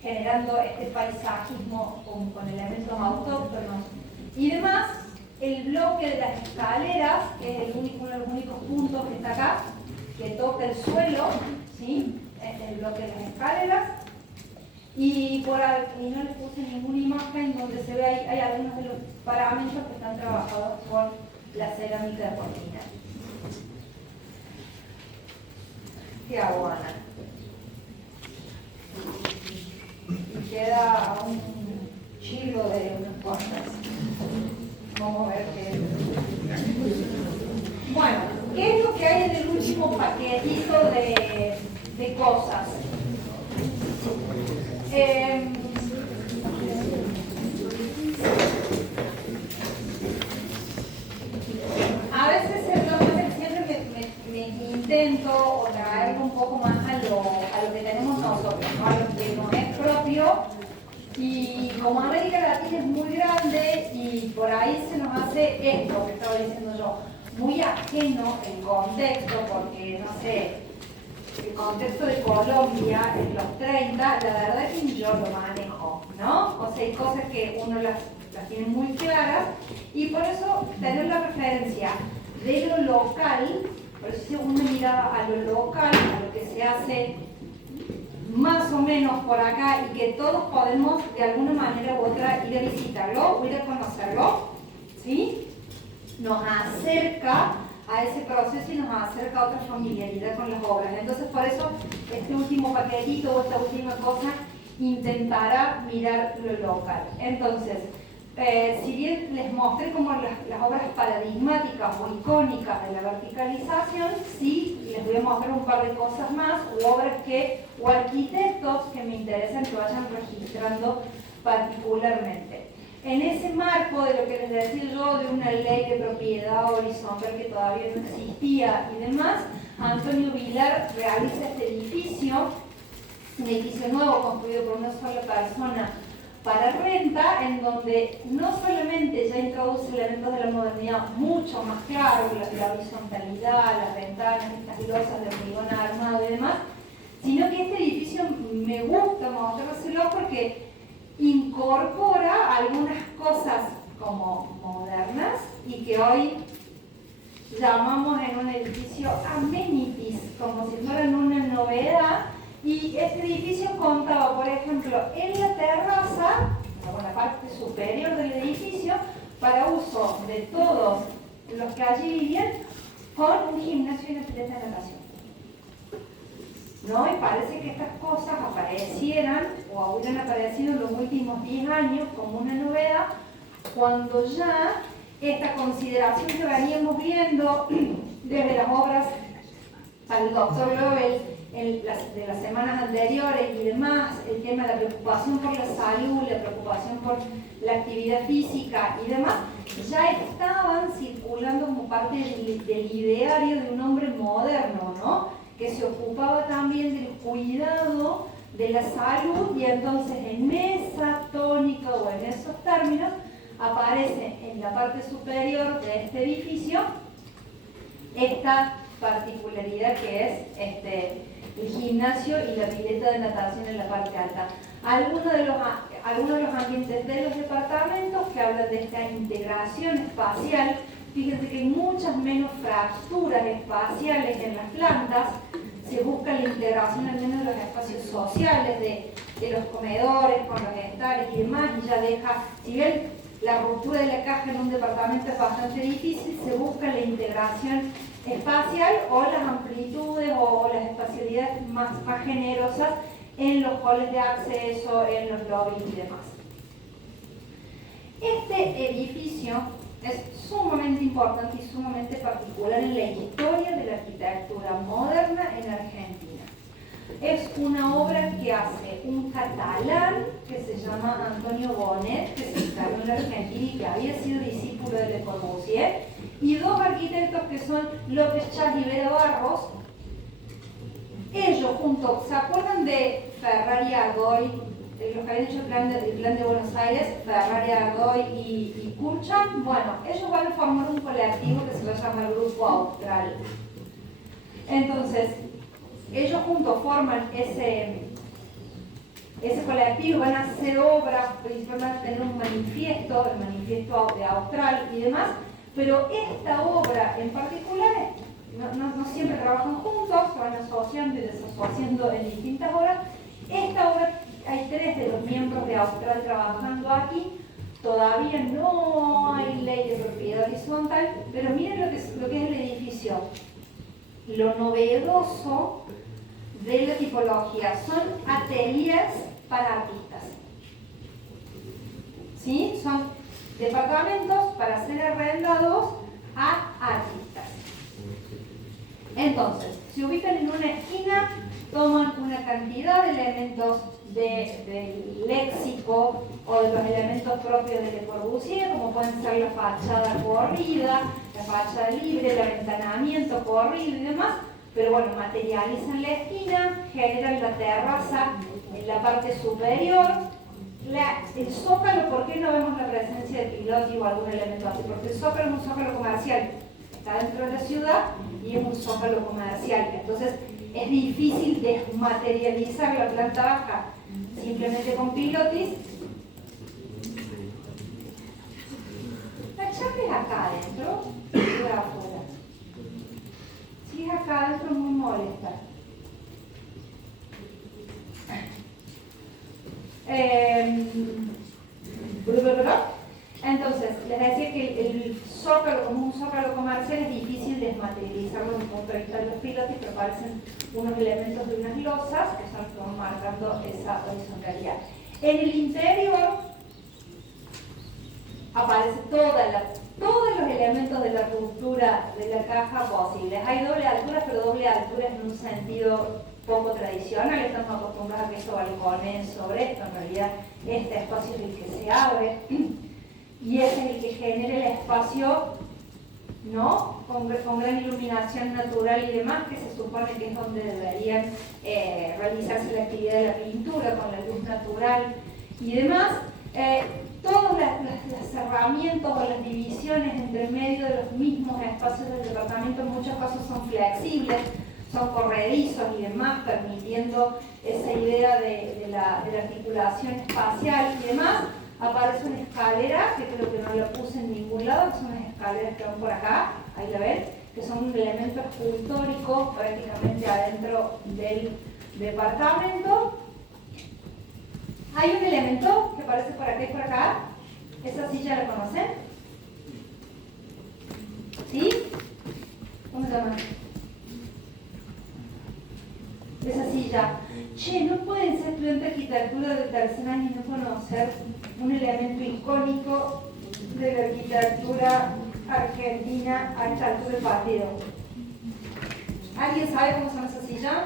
generando este paisajismo con elementos autóctonos y demás. El bloque de las escaleras, que es uno de los únicos puntos que está acá, que toca el suelo, ¿sí? Es el bloque de las escaleras. Y por ahí no les puse ninguna imagen donde se ve ahí, hay algunos de los parámetros que están trabajados con la cerámica de cortina. ¿Qué hago, Ana? Y queda un chilo de unas cuantas. Vamos a ver qué. Bueno, ¿qué es lo que hay en el último paquetito de cosas? A veces siempre me intento o traerlo un poco más a lo que tenemos nosotros, ¿no? A lo que nos es propio. Y como América Latina es muy grande y por ahí se nos hace esto que estaba diciendo yo, muy ajeno el contexto, porque no sé, el contexto de Colombia en los 30, la verdad es que yo lo manejo, ¿no? O sea, hay cosas que uno las tiene muy claras y por eso tener la referencia de lo local, por eso si uno mira a lo local, a lo que se hace más o menos por acá y que todos podemos de alguna manera u otra ir a visitarlo o ir a conocerlo, ¿sí? Nos acerca a ese proceso y nos acerca a otra familiaridad con las obras. Entonces, por eso, este último paquetito o esta última cosa intentará mirar lo local. Entonces, si bien les mostré como las obras paradigmáticas o icónicas de la verticalización, sí les voy a mostrar un par de cosas más, o obras o arquitectos que me interesan que vayan registrando particularmente. En ese marco de lo que les decía yo, de una ley de propiedad horizontal que todavía no existía y demás, Antonio Vilar realiza este edificio, un edificio nuevo construido por una sola persona para renta, en donde no solamente ya introduce elementos de la modernidad mucho más claros, la horizontalidad, las ventanas, estas losas de hormigón armado y demás, sino que este edificio me gusta mostrárselo porque incorpora algunas cosas como modernas y que hoy llamamos en un edificio amenities, como si fueran una novedad. Y este edificio contaba, por ejemplo, en la terraza, o en la parte superior del edificio, para uso de todos los que allí vivían, con un gimnasio y una pileta de natación. ¿No? Y parece que estas cosas aparecieran, o hubieran aparecido en los últimos 10 años como una novedad, cuando ya esta consideración que veníamos viendo desde las obras al doctor Lovel, de las semanas anteriores y demás, el tema de la preocupación por la salud, la preocupación por la actividad física y demás, ya estaban circulando como parte del ideario de un hombre moderno, ¿no? Que se ocupaba también del cuidado de la salud, y entonces en esa tónica o en esos términos aparece en la parte superior de este edificio esta particularidad que es el gimnasio y la pileta de natación en la parte alta. Algunos de los ambientes de los departamentos que hablan de esta integración espacial. Fíjense que hay muchas menos fracturas espaciales en las plantas, se busca la integración al menos de los espacios sociales, de los comedores con los gestales y demás, y ya deja, si bien la ruptura de la caja en un departamento es bastante difícil, se busca la integración espacial o las amplitudes o las espacialidades más generosas en los halls de acceso, en los lobbies y demás. Este edificio es sumamente importante y sumamente particular en la historia de la arquitectura moderna en Argentina. Es una obra que hace un catalán que se llama Antonio Bonet, que se instaló en la Argentina y que había sido discípulo de Le Corbusier, y dos arquitectos que son López Chas y Vera Barros. Ellos juntos, ¿se acuerdan de Ferrari Argoy? Los que habían hecho el plan de Buenos Aires, Ferrari Argoy y Kurchan. Bueno, ellos van a formar un colectivo que se va a llamar Grupo Austral. Entonces, ellos juntos forman ese colectivo, van a hacer obras, van a tener un manifiesto, el manifiesto de Austral y demás, pero esta obra en particular, no siempre trabajan juntos, se van asociando y desasociando en distintas obras. Esta obra, hay 3 de los miembros de Austral trabajando aquí, todavía no hay ley de propiedad horizontal, pero miren lo que es el edificio. Lo novedoso de la tipología son ateliers para artistas. ¿Sí? Son departamentos para ser arrendados a artistas. Entonces, se ubican en una esquina, toman una cantidad de elementos del léxico o de los elementos propios de Le Corbusier, como pueden ser la fachada corrida, la fachada libre, el aventanamiento corrido y demás, pero bueno, materializan la esquina, generan la terraza en la parte superior. El zócalo, ¿por qué no vemos la presencia de pilotis o algún elemento así? Porque el zócalo es un zócalo comercial, está dentro de la ciudad y es un zócalo comercial, entonces es difícil desmaterializar la planta baja simplemente con pilotis. La chapa es acá adentro y afuera. Si es acá adentro es muy molesta. Entonces, les decía que el zócalo, como un zócalo comercial, es difícil desmaterializarlo desde el punto de vista de los pilotis, pero aparecen unos elementos de unas losas que son los que van marcando esa horizontalidad. En el interior aparece todos los elementos de la ruptura de la caja posibles. Hay doble altura, pero doble altura en un sentido poco tradicional. Estamos acostumbrados a que esto balconee sobre esto. En realidad, este espacio es el que se abre y ese es el que genera el espacio, ¿no? Con gran iluminación natural y demás, que se supone que es donde deberían realizarse la actividad de la pintura, con la luz natural y demás. Todas las herramientas o las divisiones entre medio de los mismos espacios del departamento en muchos casos son flexibles, son corredizos y demás, permitiendo esa idea de la articulación espacial y demás. Aparece una escalera, que creo que no la puse en ningún lado, que son unas escaleras que van por acá, ahí la ven, que son un elemento escultórico prácticamente adentro del departamento. Hay un elemento que aparece por acá y por acá. ¿Esa silla la conocen? ¿Sí? ¿Cómo se llama? Esa silla. Che, no pueden ser estudiantes de arquitectura de tercer año y no conocer un elemento icónico de la arquitectura argentina a esta altura del partido. ¿Alguien sabe cómo se llama esa silla?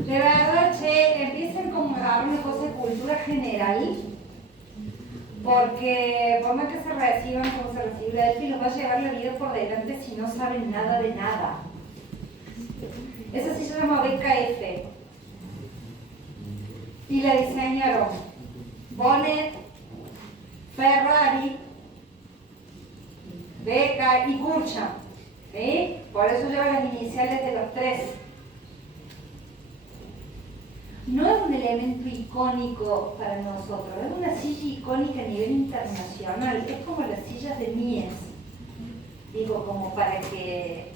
De verdad, che, empiecen como a dar una cosa de cultura general, porque por más que se reciban como se recibe Delphi, los va a llevar la vida por delante si no saben nada de nada. Esa sí se llama BKF y la diseñaron Bonnet, Ferrari, Beca y Kurcha, ¿sí? Por eso llevan las iniciales de los 3. No es un elemento icónico para nosotros, es una silla icónica a nivel internacional, es como las sillas de Mies, digo, como para que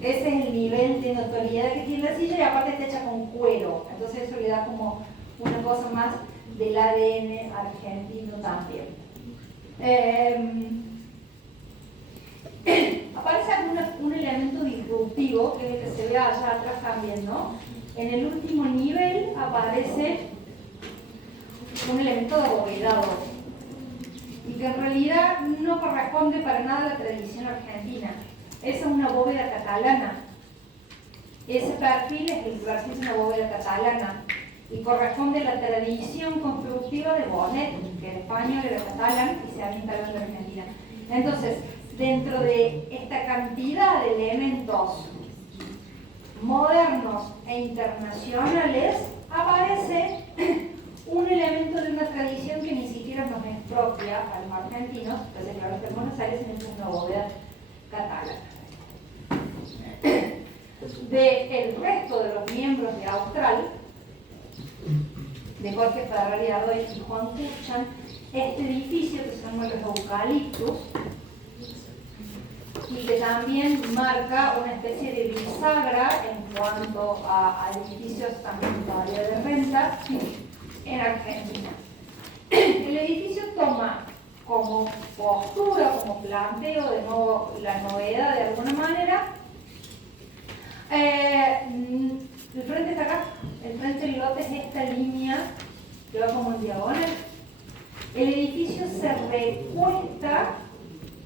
ese es el nivel de notoriedad que tiene la silla y aparte está hecha con cuero, entonces eso le da como una cosa más del ADN argentino también. Aparece un elemento disruptivo, que es el que se ve allá atrás también, ¿no? En el último nivel aparece un elemento de abovedado y que en realidad no corresponde para nada a la tradición argentina. Esa es una bóveda catalana. Ese perfil es el perfil de una bóveda catalana y corresponde a la tradición constructiva de Bonnet, que en español era catalán y se había instalado en la Argentina. Entonces, dentro de esta cantidad de elementos modernos e internacionales aparece un elemento de una tradición que ni siquiera nos es propia a los argentinos. Entonces, claro, que en Buenos Aires es una bóveda catalana. Del resto de los miembros de Austral, de Jorge Ferrer Ardoy y Juan Kurchan, este edificio que se llama Los Eucaliptus y que también marca una especie de bisagra en cuanto a edificios también todavía de renta en Argentina. El edificio toma como postura, como planteo, de nuevo la novedad de alguna manera. El frente está acá, el frente del lote es esta línea que va como en diagonal. El edificio se recuesta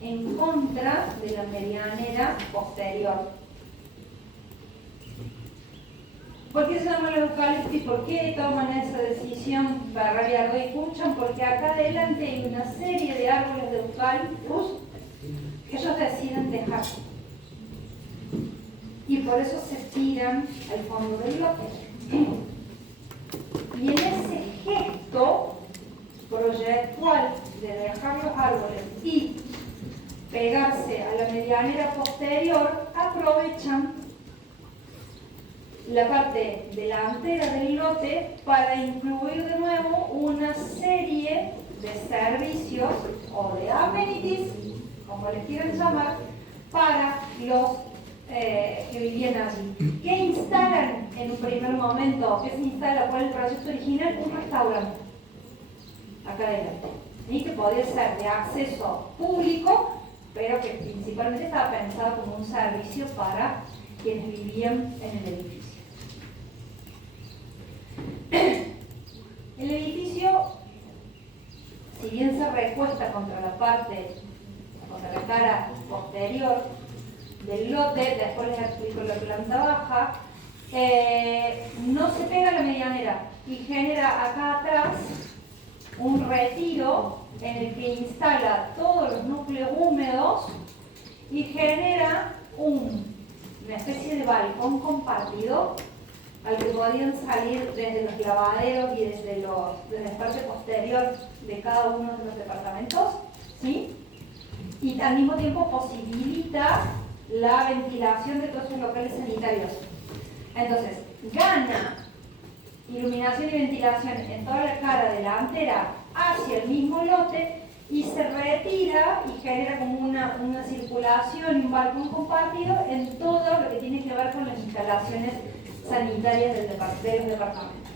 en contra de la medianera posterior. ¿Por qué se llama los eucaliptos y por qué toman esa decisión Ferrer, Ardoy y Kurchan? Porque acá adelante hay una serie de árboles de eucaliptus que ellos deciden dejar. Y por eso se tiran al fondo del lote. Y en ese gesto proyectual de dejar los árboles y pegarse a la medianera posterior, aprovechan la parte delantera del lote para incluir de nuevo una serie de servicios o de amenities, como les quieran llamar, para los que vivían allí. ¿Qué instalan en un primer momento? ¿Qué se instala? ¿Cuál es el proyecto original? Un restaurante. Acá adelante. Y que podía ser de acceso público, pero que principalmente estaba pensado como un servicio para quienes vivían en el edificio. El edificio, si bien se recuesta contra la cara posterior del lote, después les explico la planta baja, no se pega a la medianera y genera acá atrás un retiro en el que instala todos los núcleos húmedos y genera una especie de balcón compartido al que podían salir desde los lavaderos y desde la parte posterior de cada uno de los departamentos, ¿sí? Y al mismo tiempo posibilita la ventilación de todos los locales sanitarios. Entonces, gana iluminación y ventilación en toda la cara delantera hacia el mismo lote y se retira y genera como una circulación y un balcón compartido en todo lo que tiene que ver con las instalaciones sanitarias de los departamentos.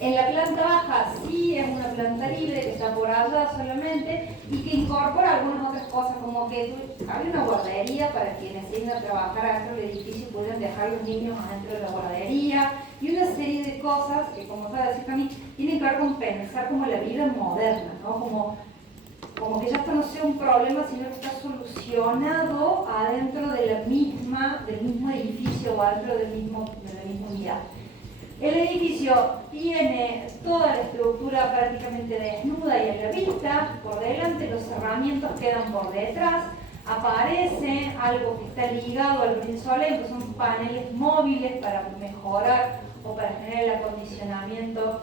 En la planta baja sí es una planta libre que está por allá solamente y que incorpora algunas otras cosas, como que hay una guardería para quienes se iban a trabajar adentro del edificio y pudieran dejar los niños adentro de la guardería y una serie de cosas que, como estaba diciendo a mí, tienen que ver con pensar como la vida moderna, ¿no? Como que ya esto no sea un problema, sino que está solucionado adentro del mismo edificio o adentro de la misma unidad. El edificio tiene toda la estructura prácticamente desnuda y a la vista, por delante, los cerramientos quedan por detrás, aparece algo que está ligado al brinsoleo, que son paneles móviles para mejorar o para generar el acondicionamiento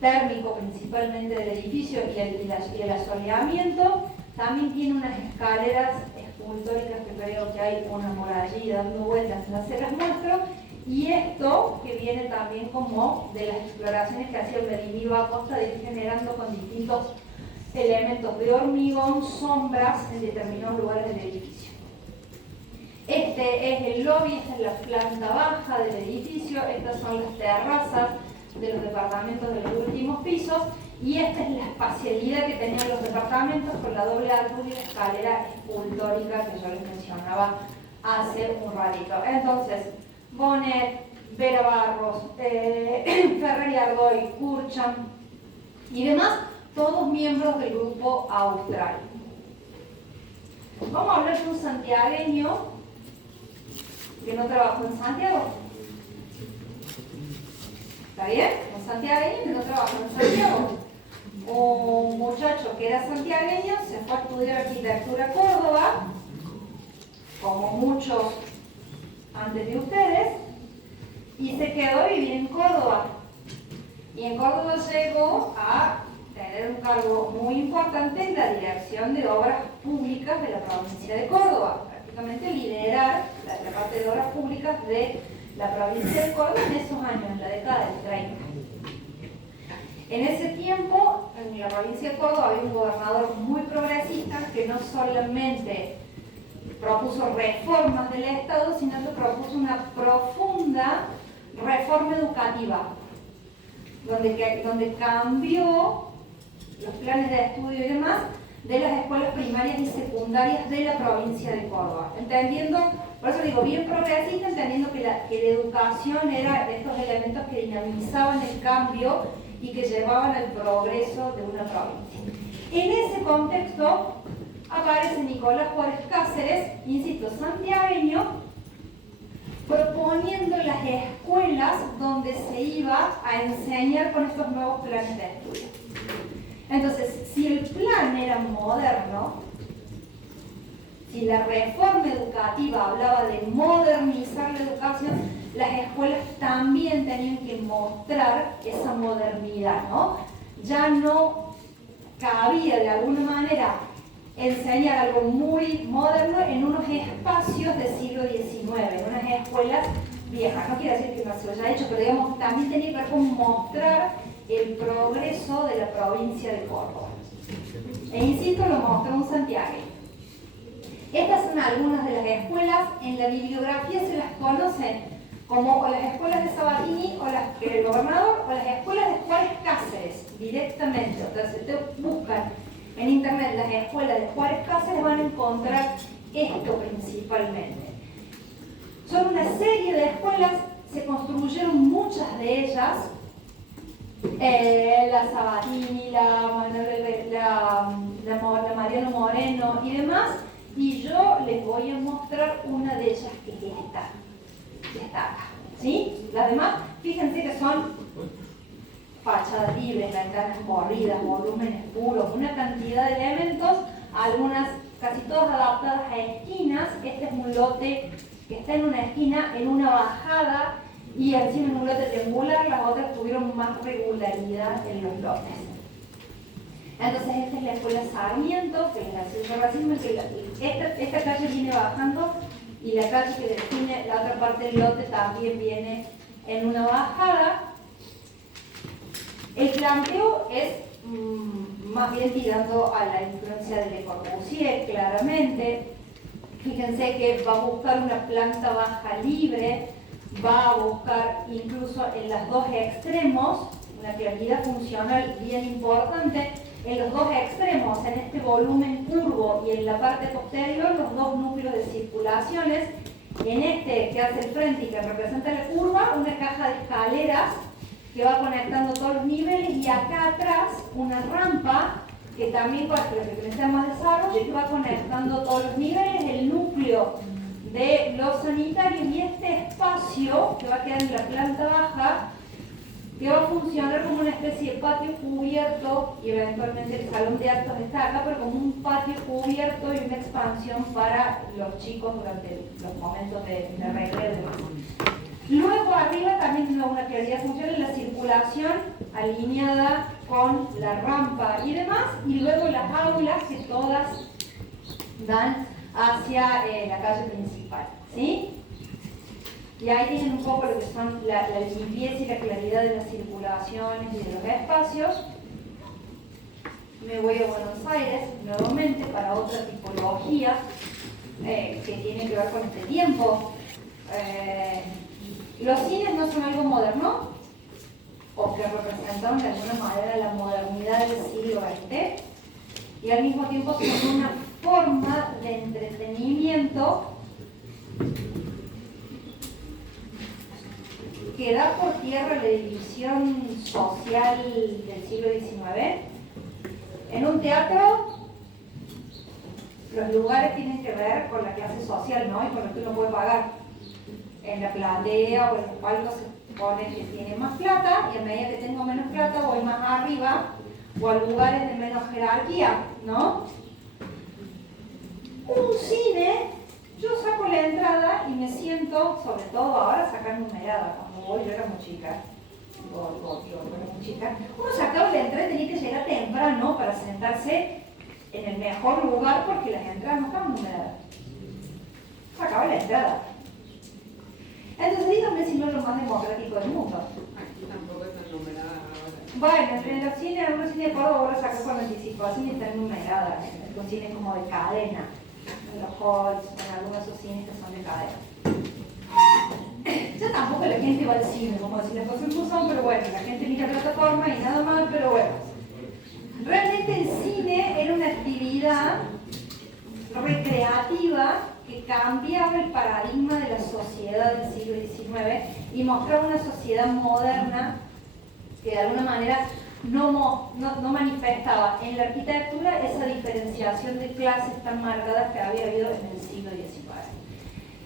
térmico principalmente del edificio y el asoleamiento. También tiene unas escaleras escultóricas que creo que hay una por allí dando vueltas, no se las muestro. Y esto que viene también como de las exploraciones que hacía el Merimiro Acosta de ir generando con distintos elementos de hormigón, sombras en determinados lugares del edificio. Este es el lobby, esta es la planta baja del edificio, estas son las terrazas de los departamentos de los últimos pisos y esta es la espacialidad que tenían los departamentos con la doble altura y la escalera escultórica que yo les mencionaba hace un ratito. Entonces, Bonet, Vera Barros, Ferrer Ardoy, Kurchan y demás, todos miembros del grupo Austral. Vamos a hablar de un santiagueño que no trabajó en Santiago. ¿Está bien? Un santiagueño que no trabajó en Santiago. Un muchacho que era santiagueño se fue a estudiar arquitectura a Córdoba, como muchos antes de ustedes, y se quedó a vivir en Córdoba. Y en Córdoba llegó a tener un cargo muy importante en la dirección de obras públicas de la provincia de Córdoba, prácticamente liderar la parte de obras públicas de la provincia de Córdoba en esos años, en la década del 30. En ese tiempo, en la provincia de Córdoba había un gobernador muy progresista que no solamente propuso reformas del Estado, sino que propuso una profunda reforma educativa, donde cambió los planes de estudio y demás de las escuelas primarias y secundarias de la provincia de Córdoba, entendiendo, por eso digo, bien progresista, entendiendo que la educación era de estos elementos que dinamizaban el cambio y que llevaban al progreso de una provincia. En ese contexto aparece Nicolás Juárez Cáceres, insisto, santiagueño, proponiendo las escuelas donde se iba a enseñar con estos nuevos planes de estudio. Entonces, si el plan era moderno, si la reforma educativa hablaba de modernizar la educación, las escuelas también tenían que mostrar esa modernidad, ¿no? Ya no cabía de alguna manera enseñar algo muy moderno en unos espacios del siglo XIX, en unas escuelas viejas. No quiere decir que no se lo haya hecho, pero digamos, también tenía que ver con mostrar el progreso de la provincia de Córdoba. E insisto, lo mostró un santiagueño. Estas son algunas de las escuelas. En la bibliografía se las conocen como o las escuelas de Sabatini o las del gobernador o las escuelas de Juárez Cáceres directamente. Entonces, si ustedes buscan en internet las escuelas de Juárez Cáceres, van a encontrar esto principalmente. Son una serie de escuelas, se construyeron muchas de ellas, la Sabatini, la Mariano Moreno y demás, y yo les voy a mostrar una de ellas, que es esta, que está acá, ¿sí? Las demás, fíjense que son fachadas libres, ventanas corridas, volúmenes puros, una cantidad de elementos, algunas, casi todas adaptadas a esquinas. Este es un lote que está en una esquina, en una bajada, y encima en un lote triangular. Las otras tuvieron más regularidad en los lotes. Entonces esta es la escuela Sarmiento, que es la ciudad de racismo, que esta calle viene bajando, y la calle que define la otra parte del lote también viene en una bajada. El planteo es más bien tirando a la influencia de Le Corbusier, claramente. Fíjense que va a buscar una planta baja libre, va a buscar incluso en los dos extremos una claridad funcional bien importante. En los dos extremos, en este volumen curvo y en la parte posterior, los dos núcleos de circulaciones. En este que hace el frente y que representa la curva, una caja de escaleras que va conectando todos los niveles, y acá atrás una rampa que también para que necesita más desarrollo y que va conectando todos los niveles, el núcleo de los sanitarios y este espacio que va a quedar en la planta baja, que va a funcionar como una especie de patio cubierto, y eventualmente el salón de actos está acá, pero como un patio cubierto y una expansión para los chicos durante los momentos de recreo y demás. Luego arriba también tiene una claridad funcional en la circulación alineada con la rampa y demás, y luego las aulas que todas dan hacia la calle principal, ¿sí? Y ahí tienen un poco lo que son la limpieza y la claridad de las circulaciones y de los espacios. Me voy a Buenos Aires nuevamente para otra tipología que tiene que ver con este tiempo. Los cines no son algo moderno, o que representaron de alguna manera la modernidad del siglo XX, y al mismo tiempo son una forma de entretenimiento que da por tierra la división social del siglo XIX. En un teatro, los lugares tienen que ver con la clase social, ¿no? Y con lo que uno puede pagar. En la platea o en los palcos se pone que tiene más plata, y a medida que tengo menos plata voy más arriba o a lugares de menos jerarquía, ¿no? Un cine, yo saco la entrada y me siento, sobre todo ahora, sacar numerada. Cuando voy, yo era muy chica. Uno sacaba la entrada y tenía que llegar temprano para sentarse en el mejor lugar porque las entradas no estaban numeradas. Se acaba la entrada. Entonces díganme si no es lo más democrático del mundo. Aquí tampoco están numeradas ahora. Bueno, en los cines, algunos cines de Córdoba ahora sacan con anticipación y están numeradas. Los cines como de cadena, en los halls, en algunos de esos cines que son de cadena. Ya tampoco la gente va al cine, como decir las cosas como son, pero bueno, la gente mira plataforma y nada más, pero bueno. Realmente el cine era una actividad recreativa que cambiaba el paradigma de la sociedad del siglo XIX y mostraba una sociedad moderna que de alguna manera no manifestaba en la arquitectura esa diferenciación de clases tan marcada que había habido en el siglo XIX.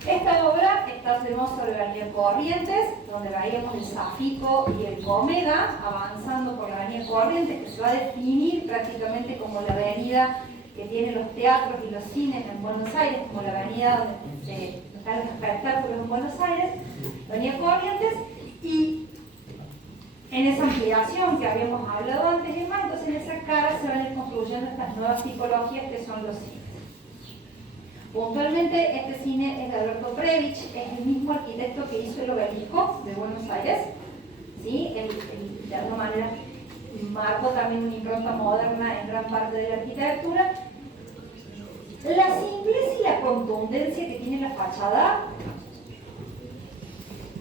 Esta obra hacemos sobre la avenida Corrientes, donde veíamos el Safico y el Comeda avanzando por la avenida Corrientes, que se va a definir prácticamente como la avenida que tiene los teatros y los cines en Buenos Aires, como la avenida donde están los espectáculos en Buenos Aires, la avenida Corrientes, y en esa ampliación que habíamos hablado antes y más, entonces en esa cara se van a ir construyendo estas nuevas tipologías que son los cines. Puntualmente, este cine es de Alberto Previch, es el mismo arquitecto que hizo el Obelisco de Buenos Aires, ¿sí? De alguna manera marcó también una impronta moderna en gran parte de la arquitectura. La simpleza y la contundencia que tiene la fachada,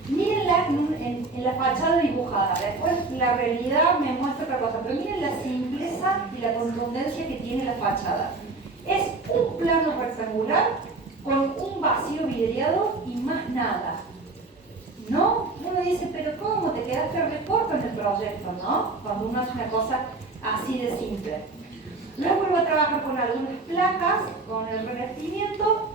mírenla en la fachada dibujada, después la realidad me muestra otra cosa, pero miren la simpleza y la contundencia que tiene la fachada. Es un plano rectangular con un vacío vidriado y más nada. ¿No? Uno dice, pero ¿cómo te quedaste re corto en el proyecto, no? Cuando uno hace una cosa así de simple. Luego vuelvo a trabajar con algunas placas, con el revestimiento,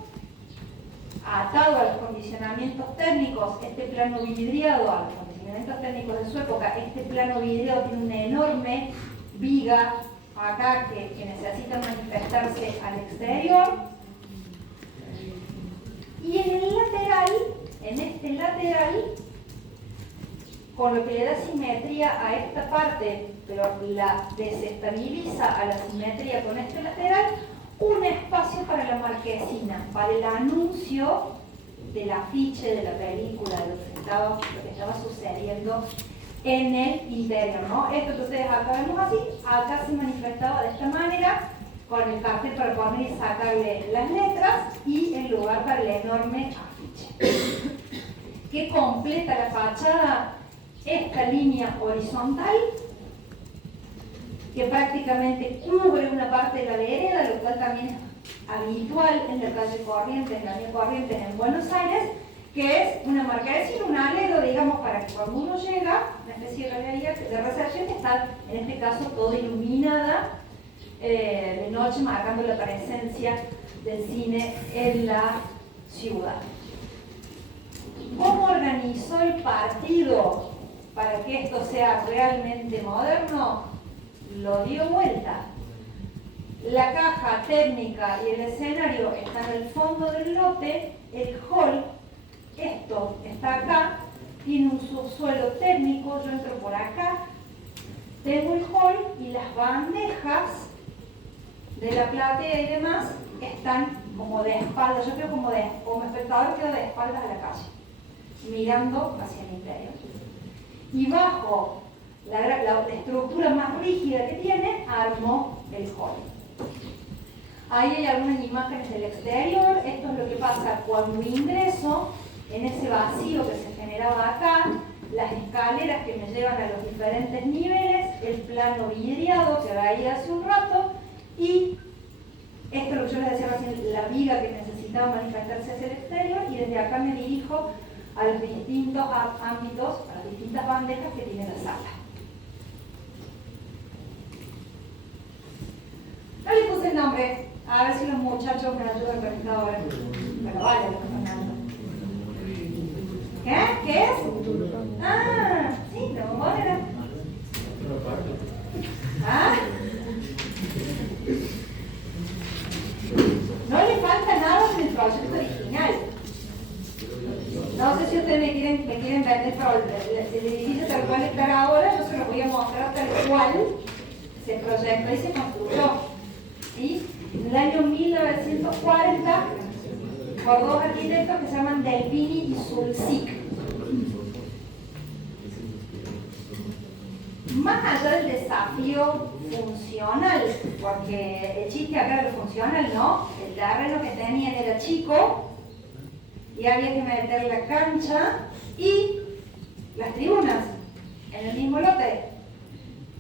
atado a los condicionamientos técnicos, este plano vidriado, a los condicionamientos técnicos de su época, este plano vidriado tiene una enorme viga acá que necesita manifestarse al exterior. Y en el lateral, en este lateral, con lo que le da simetría a esta parte, pero la desestabiliza a la simetría con este lateral, un espacio para la marquesina, para el anuncio del afiche de la película, de lo que estaba sucediendo en el interior, ¿no? Esto que ustedes acá vemos así, acá se manifestaba de esta manera, con el cartel para poner y sacarle las letras y el lugar para el enorme afiche. ¿Qué completa la fachada? Esta línea horizontal que prácticamente cubre una parte de la vereda, lo cual también es habitual en la calle Corrientes, en la avenida Corrientes en Buenos Aires, que es una marquesina, un alero, digamos, para que cuando uno llega, una especie de galería de recepción que está, en este caso, toda iluminada de noche, marcando la presencia del cine en la ciudad. ¿Cómo organizó el partido para que esto sea realmente moderno? Lo dio vuelta. La caja técnica y el escenario están en el fondo del lote, el hall, esto está acá, tiene un subsuelo técnico, yo entro por acá, tengo el hall y las bandejas de la platea y demás están como de espaldas, yo creo como espectador quedo de espaldas a la calle, mirando hacia el interior. Y bajo la estructura más rígida que tiene, armo el hall. Ahí hay algunas imágenes del exterior, esto es lo que pasa cuando ingreso en ese vacío que se generaba acá, las escaleras que me llevan a los diferentes niveles, el plano vidriado que veía hace un rato y esto es lo que yo les decía recién, la viga que necesitaba manifestarse hacia el exterior y desde acá me dirijo a los distintos ámbitos, a las distintas bandejas que tiene la sala. No le puse el nombre, a ver si los muchachos me ayudan con esta obra. Pero vale, Fernando. ¿Qué? ¿Qué es? Ah, sí, la bombonera. ¿Ah? No le falta nada en el proyecto original. No sé si ustedes me quieren vender el edificio tal cual está ahora, yo se lo voy a mostrar tal cual se proyectó y se construyó. ¿Sí? en el año 1940 por dos arquitectos que se llaman Delpini y Sulzik. Más allá del desafío funcional, porque el chiste acá era lo funcional, ¿no? El terreno que tenían era chico y había que meter la cancha y las tribunas en el mismo lote.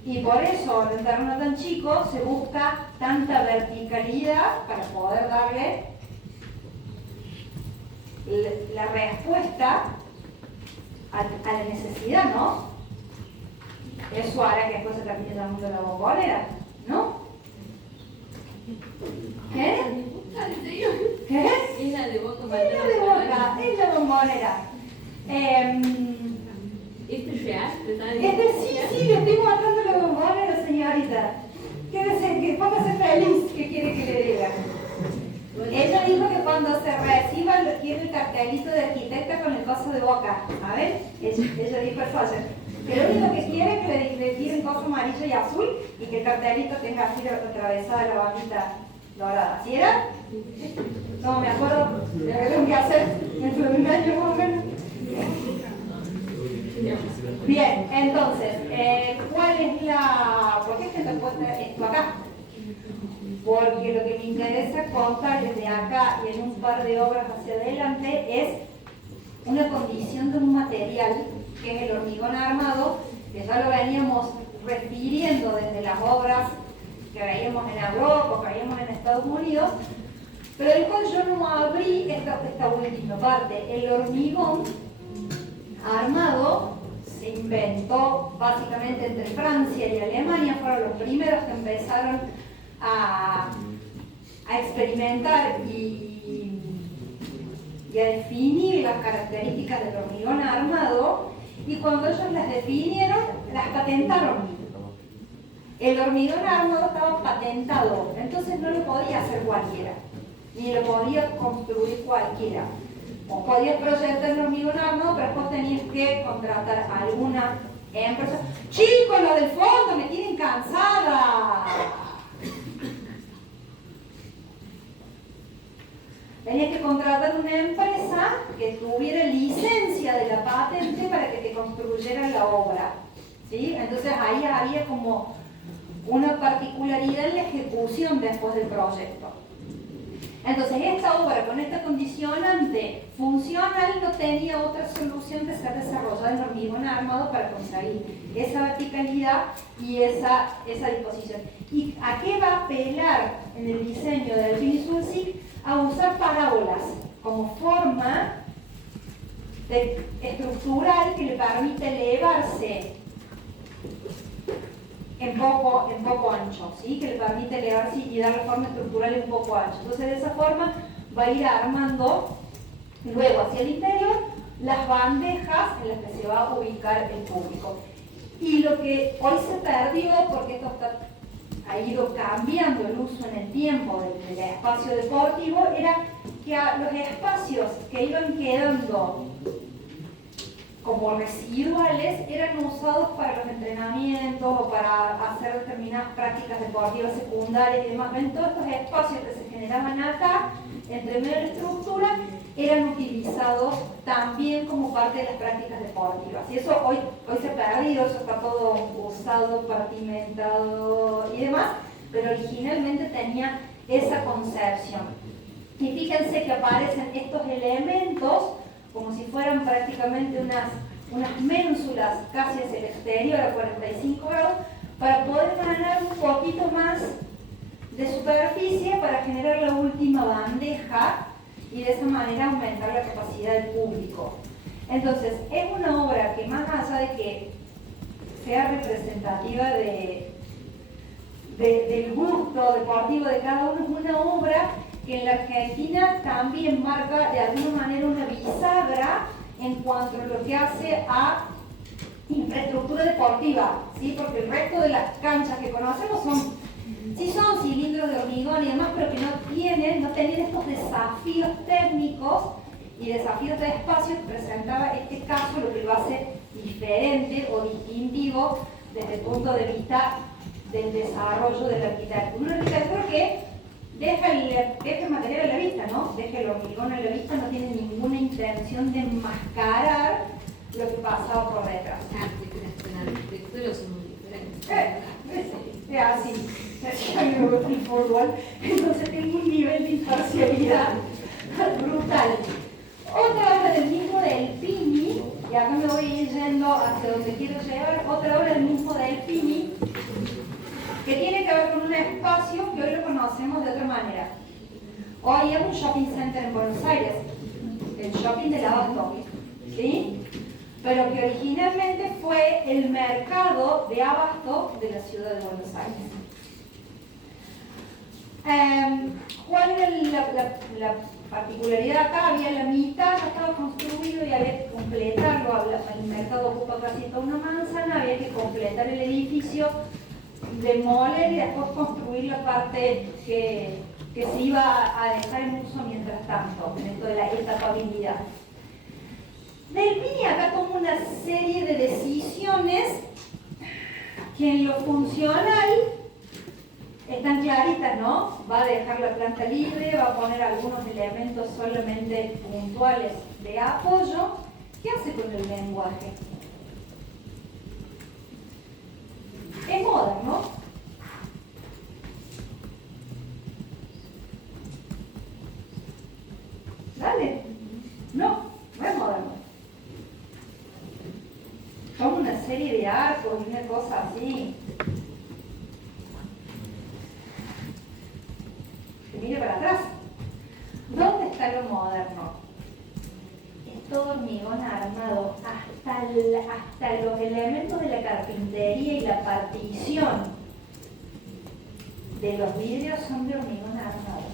Y por eso, en un terreno tan chico, se busca tanta verticalidad para poder darle la respuesta a la necesidad, ¿no? Eso hará que después se termine llamando la bombonera, ¿no? ¿Qué? ¿Qué? Es la de Boca. Es la de Boca, es la bombonera. ¿Este es real? Sí, le estoy mostrando la bombonera, señorita. Que póngase feliz, ¿qué quiere que le diga? Ella dijo que cuando se reciba quiere el cartelito de arquitecta con el coso de Boca. A ver, ella dijo eso ayer. Que lo único que quiere es que le tiren coso amarillo y azul y que el cartelito tenga así atravesada la bandita dorada. ¿Sí era? No, me acuerdo de lo que tengo que hacer dentro de un año más o menos. Bien, entonces, ¿cuál es la... ¿por qué se te puede esto acá? Porque lo que me interesa contar desde acá y en un par de obras hacia adelante es una condición de un material que es el hormigón armado, que ya lo veníamos refiriendo desde las obras que veíamos en Europa, que veíamos en Estados Unidos, pero del cual yo no abrí esta última parte. El hormigón armado se inventó básicamente entre Francia y Alemania, fueron los primeros que empezaron a experimentar y a definir las características del hormigón armado, y cuando ellos las definieron, las patentaron. El hormigón armado estaba patentado, entonces no lo podía hacer cualquiera, ni lo podía construir cualquiera. O podías proyectar el hormigón armado, pero después tenías que contratar a alguna empresa. ¡Chicos, lo del fondo, me tienen cansada! Tenías que contratar una empresa que tuviera licencia de la patente para que te construyera la obra, ¿sí? Entonces ahí había como una particularidad en la ejecución después del proyecto. Entonces esta obra con esta condicionante funcional no tenía otra solución que ser desarrollada en hormigón armado para conseguir esa verticalidad y esa disposición. ¿Y a qué va a apelar en el diseño del Delpini Sulzik? A usar parábolas como forma estructural que le permite elevarse en poco ancho, ¿sí? Que le permite elevarse y darle forma estructural en poco ancho. Entonces de esa forma va a ir armando luego hacia el interior las bandejas en las que se va a ubicar el público. Y lo que hoy se perdió, porque esto ha ido cambiando el uso en el tiempo del espacio deportivo, era que los espacios que iban quedando como residuales eran usados para los entrenamientos o para hacer determinadas prácticas deportivas secundarias y demás. En todos estos espacios que se generaban acá, entre medio de la estructura, eran utilizados también como parte de las prácticas deportivas. Y eso hoy se ha perdido, eso está todo usado, partimentado y demás, pero originalmente tenía esa concepción. Y fíjense que aparecen estos elementos como si fueran prácticamente unas ménsulas casi hacia el exterior a 45 grados, para poder ganar un poquito más de superficie para generar la última bandeja y de esa manera aumentar la capacidad del público. Entonces, es una obra que más allá de que sea representativa del gusto deportivo de cada uno, es una obra que en la Argentina también marca de alguna manera una bisagra en cuanto a lo que hace a infraestructura deportiva, ¿sí? Porque el resto de las canchas que conocemos son cilindros de hormigón y demás, pero que no tenían estos desafíos técnicos y desafíos de espacio que presentaba este caso, lo que lo hace diferente o distintivo desde el punto de vista del desarrollo de la arquitectura. Una arquitectura que deja el material a la vista, ¿no? Deja el hormigón a la vista, no tiene ninguna intención de enmascarar lo que pasaba por detrás. La arquitectura son muy diferentes. Es así. A mí me gusta el fútbol, entonces tengo un nivel de imparcialidad brutal. Otra obra del mismo Del Pini, y acá me voy a ir yendo hacia donde quiero llegar, otra obra del mismo Del Pini, que tiene que ver con un espacio que hoy lo conocemos de otra manera. Hoy es un shopping center en Buenos Aires, el shopping del Abasto, ¿sí? Pero que originalmente fue el mercado de abasto de la ciudad de Buenos Aires. ¿Cuál era la particularidad acá? Había la mitad, ya estaba construido y había que completarlo. El mercado ocupa casi toda una manzana, había que completar el edificio, demoler y después construir la parte que se iba a dejar en uso mientras tanto, en esto de la etapabilidad. Del Pini acá toma una serie de decisiones que en lo funcional están claritas, ¿no? Va a dejar la planta libre, va a poner algunos elementos solamente puntuales de apoyo. ¿Qué hace con el lenguaje? Es moderno. ¿Dale? No es moderno. Toma una serie de arcos y una cosa así. Que mire para atrás. ¿Dónde está lo moderno? Es todo hormigón armado, hasta los elementos de la carpintería y la partición de los vidrios son de hormigón armado.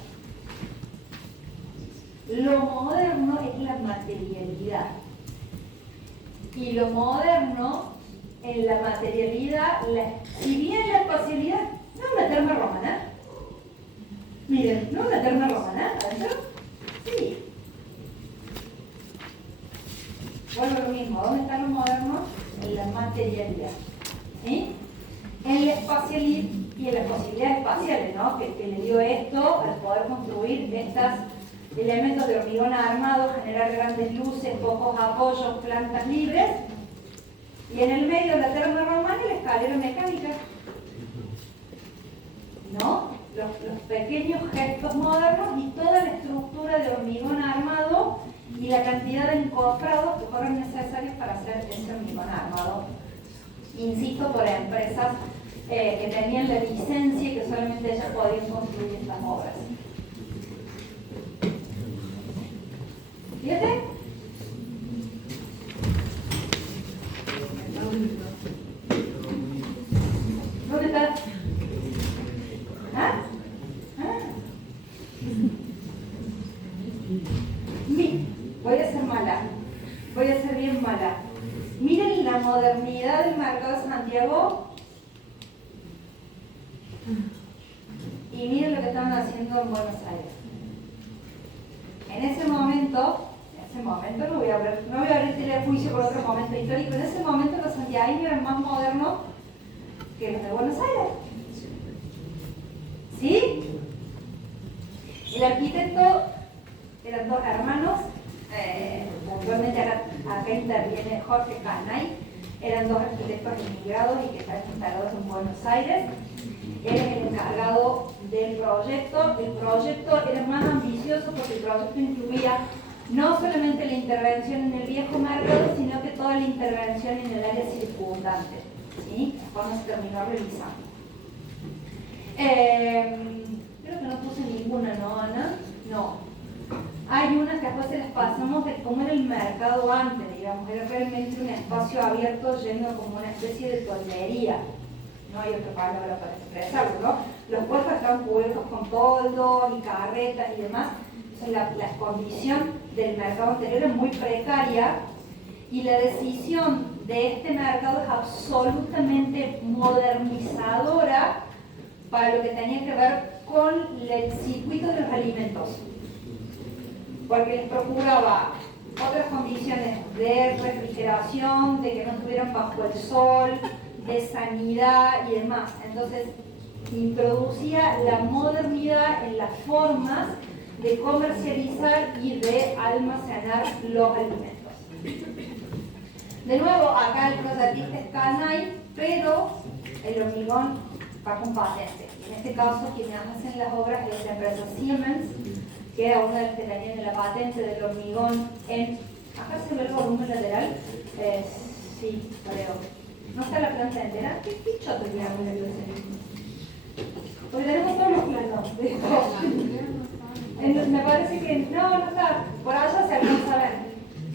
Lo moderno es la materialidad. Y lo moderno en la materialidad, si bien la espacialidad, no es una terma romana. Miren, ¿no es una terma romana adentro? Sí. Vuelvo lo mismo, ¿dónde está lo moderno? En la materialidad. ¿Sí? En la espacialidad y en las posibilidades espaciales, ¿no? Que le dio esto al poder construir estos elementos de hormigón armado, generar grandes luces, pocos apoyos, plantas libres. Y en el medio de la terma romana y la escalera mecánica. ¿No? Los pequeños gestos modernos y toda la estructura de hormigón armado y la cantidad de encofrados que fueron necesarios para hacer ese hormigón armado. Insisto, por empresas que tenían la licencia y que solamente ellas podían construir estas obras. ¿Fíjate? ¿Dónde está? ¿Ah? Voy a ser mala. Voy a ser bien mala. Miren la modernidad del mercado de Santiago y miren lo que estaban haciendo en Buenos Aires. En ese momento no voy a abrir telejuicio por otro momento histórico, en ese momento los santiagueños eran más modernos que los de Buenos Aires. ¿Sí? El arquitecto, eran dos hermanos, puntualmente acá interviene Jorge Canay, eran dos arquitectos inmigrados y que están instalados en Buenos Aires. Él es el encargado del proyecto. El proyecto era más ambicioso porque el proyecto incluía no solamente la intervención en el viejo mercado, sino que toda la intervención en el área circundante. ¿Sí? Cuando se terminó realizando. Creo que no puse ninguna, ¿no, Ana? No. Hay unas que después se las pasamos de cómo era el mercado antes, digamos. Era realmente un espacio abierto lleno como una especie de toldería. No hay otra palabra para expresarlo, ¿no? Los puestos estaban cubiertos con toldos y carretas y demás. La condición del mercado anterior es muy precaria y la decisión de este mercado es absolutamente modernizadora para lo que tenía que ver con el circuito de los alimentos, porque les procuraba otras condiciones de refrigeración, de que no estuvieran bajo el sol, de sanidad y demás. Entonces, introducía la modernidad en las formas de comercializar y de almacenar los alimentos. De nuevo, acá el prototipista es Canai, pero el hormigón va con patente. En este caso, quienes hacen las obras es la empresa Siemens, que era una de las que tenían la patente del hormigón en... Acá se ve el volumen lateral. Sí, creo. ¿No está la planta entera? ¿Qué choto que hago en el docente? Porque tenemos todos los planos de esto. Me parece que no está. Por allá se alcanza a ver,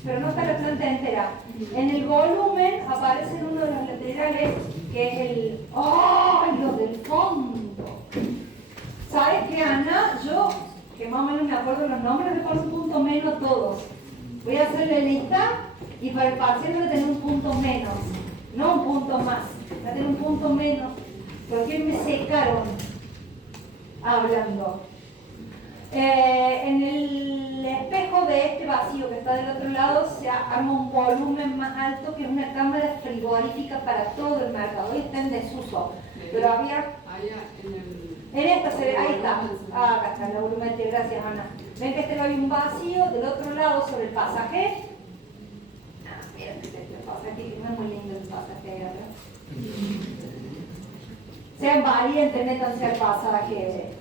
pero no está la planta entera. En el volumen aparece en uno de los laterales, que es el... ¡Oh! Lo del fondo. ¿Sabes qué, Ana? Yo, que más o menos me acuerdo los nombres, me pongo un punto menos todos. Voy a hacerle lista y para el parcial voy a tener un punto menos, no un punto más. Voy a tener un punto menos, porque me secaron hablando. En el espejo de este vacío que está del otro lado se arma un volumen más alto que una cámara frigorífica para todo el mercado. Hoy está en desuso, pero había... Allá En esta se ve, ahí está. Ah, acá está la volumetría, gracias Ana. Ven que este hay un vacío del otro lado sobre el pasaje. Ah, mira, este pasaje, que no es muy lindo el pasaje, ¿verdad? Sean valientes, métanse al pasaje.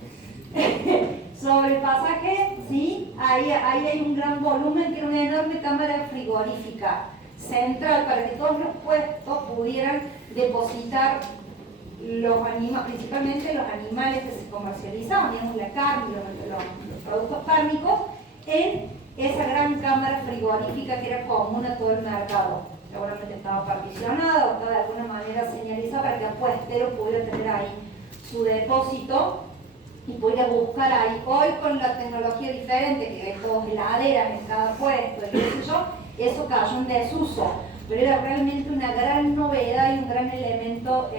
Sobre el pasaje, sí, ahí hay un gran volumen, tiene una enorme cámara frigorífica central para que todos los puestos pudieran depositar los animales, principalmente los animales que se comercializaban, digamos la carne, los productos cárnicos, en esa gran cámara frigorífica que era común a todo el mercado. Seguramente estaba particionada o estaba de alguna manera señalizada para que el puestero pudiera tener ahí su depósito y pudiera buscar ahí. Hoy con la tecnología diferente, que hay todos heladeras en cada puesto, y qué sé yo, eso cayó en desuso. Pero era realmente una gran novedad y un gran elemento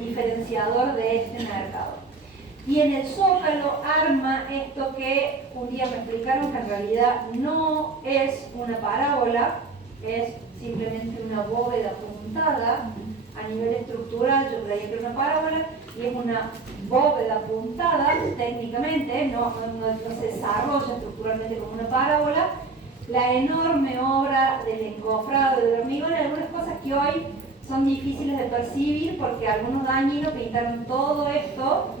diferenciador de este mercado. Y en el zócalo arma esto que un día me explicaron que en realidad no es una parábola, es simplemente una bóveda puntada a nivel estructural. Yo creía que era una parábola y es una bóveda puntada técnicamente, no se desarrolla estructuralmente como una parábola. La enorme obra del encofrado del hormigón, algunas cosas que hoy son difíciles de percibir porque algunos dañinos pintaron todo esto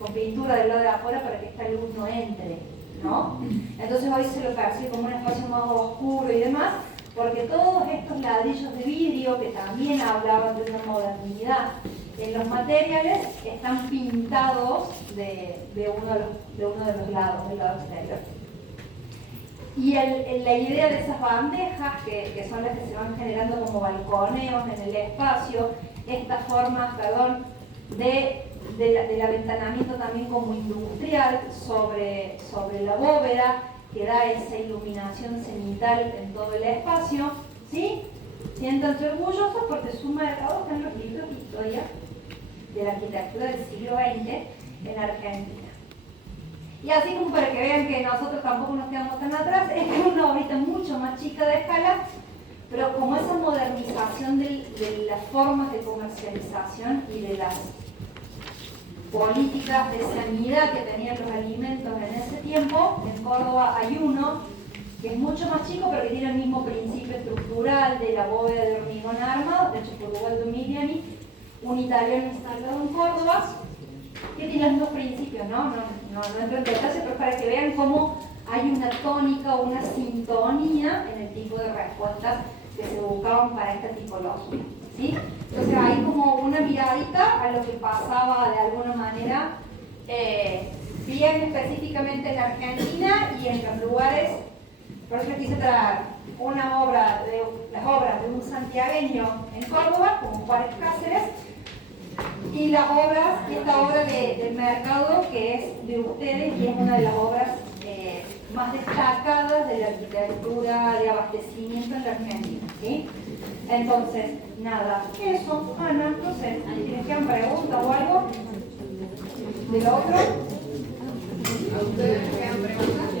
con pintura del lado de afuera para que esta luz no entre, ¿no? Entonces hoy se lo percibe como un espacio más oscuro y demás, porque todos estos ladrillos de vidrio que también hablaban de una modernidad en los materiales están pintados de uno de los lados, del lado exterior. Y la idea de esas bandejas, que son las que se van generando como balconeos en el espacio, estas formas, perdón, del aventanamiento también como industrial sobre la bóveda, que da esa iluminación cenital en todo el espacio, ¿sí? Siéntanse orgullosos porque su mercado está en los libros de historia de la arquitectura del siglo XX en Argentina. Y así como para que vean que nosotros tampoco nos quedamos tan atrás, es una obrita mucho más chica de escala, pero como esa modernización de las formas de comercialización y de las políticas de sanidad que tenían los alimentos en ese tiempo. En Córdoba hay uno que es mucho más chico, pero que tiene el mismo principio estructural de la bóveda de hormigón armado, de hecho por Ubaldo Emiliani, un italiano instalado en Córdoba, que tiene los mismos principios, ¿no? No entro en detalle, pero para que vean cómo hay una tónica o una sintonía en el tipo de respuestas que se buscaban para esta tipología, ¿sí? Entonces hay como una miradita a lo que pasaba de alguna manera, bien específicamente en la Argentina y en los lugares. Por eso quise traer las obras de un santiagueño en Córdoba, como Juárez Cáceres, y esta obra del mercado que es de ustedes y es una de las obras más destacadas de la arquitectura de abastecimiento en la Argentina, ¿sí? Entonces, nada, eso, Ana, no sé, ¿les quedan preguntas o algo? ¿De lo otro? ¿A ustedes les quedan preguntas?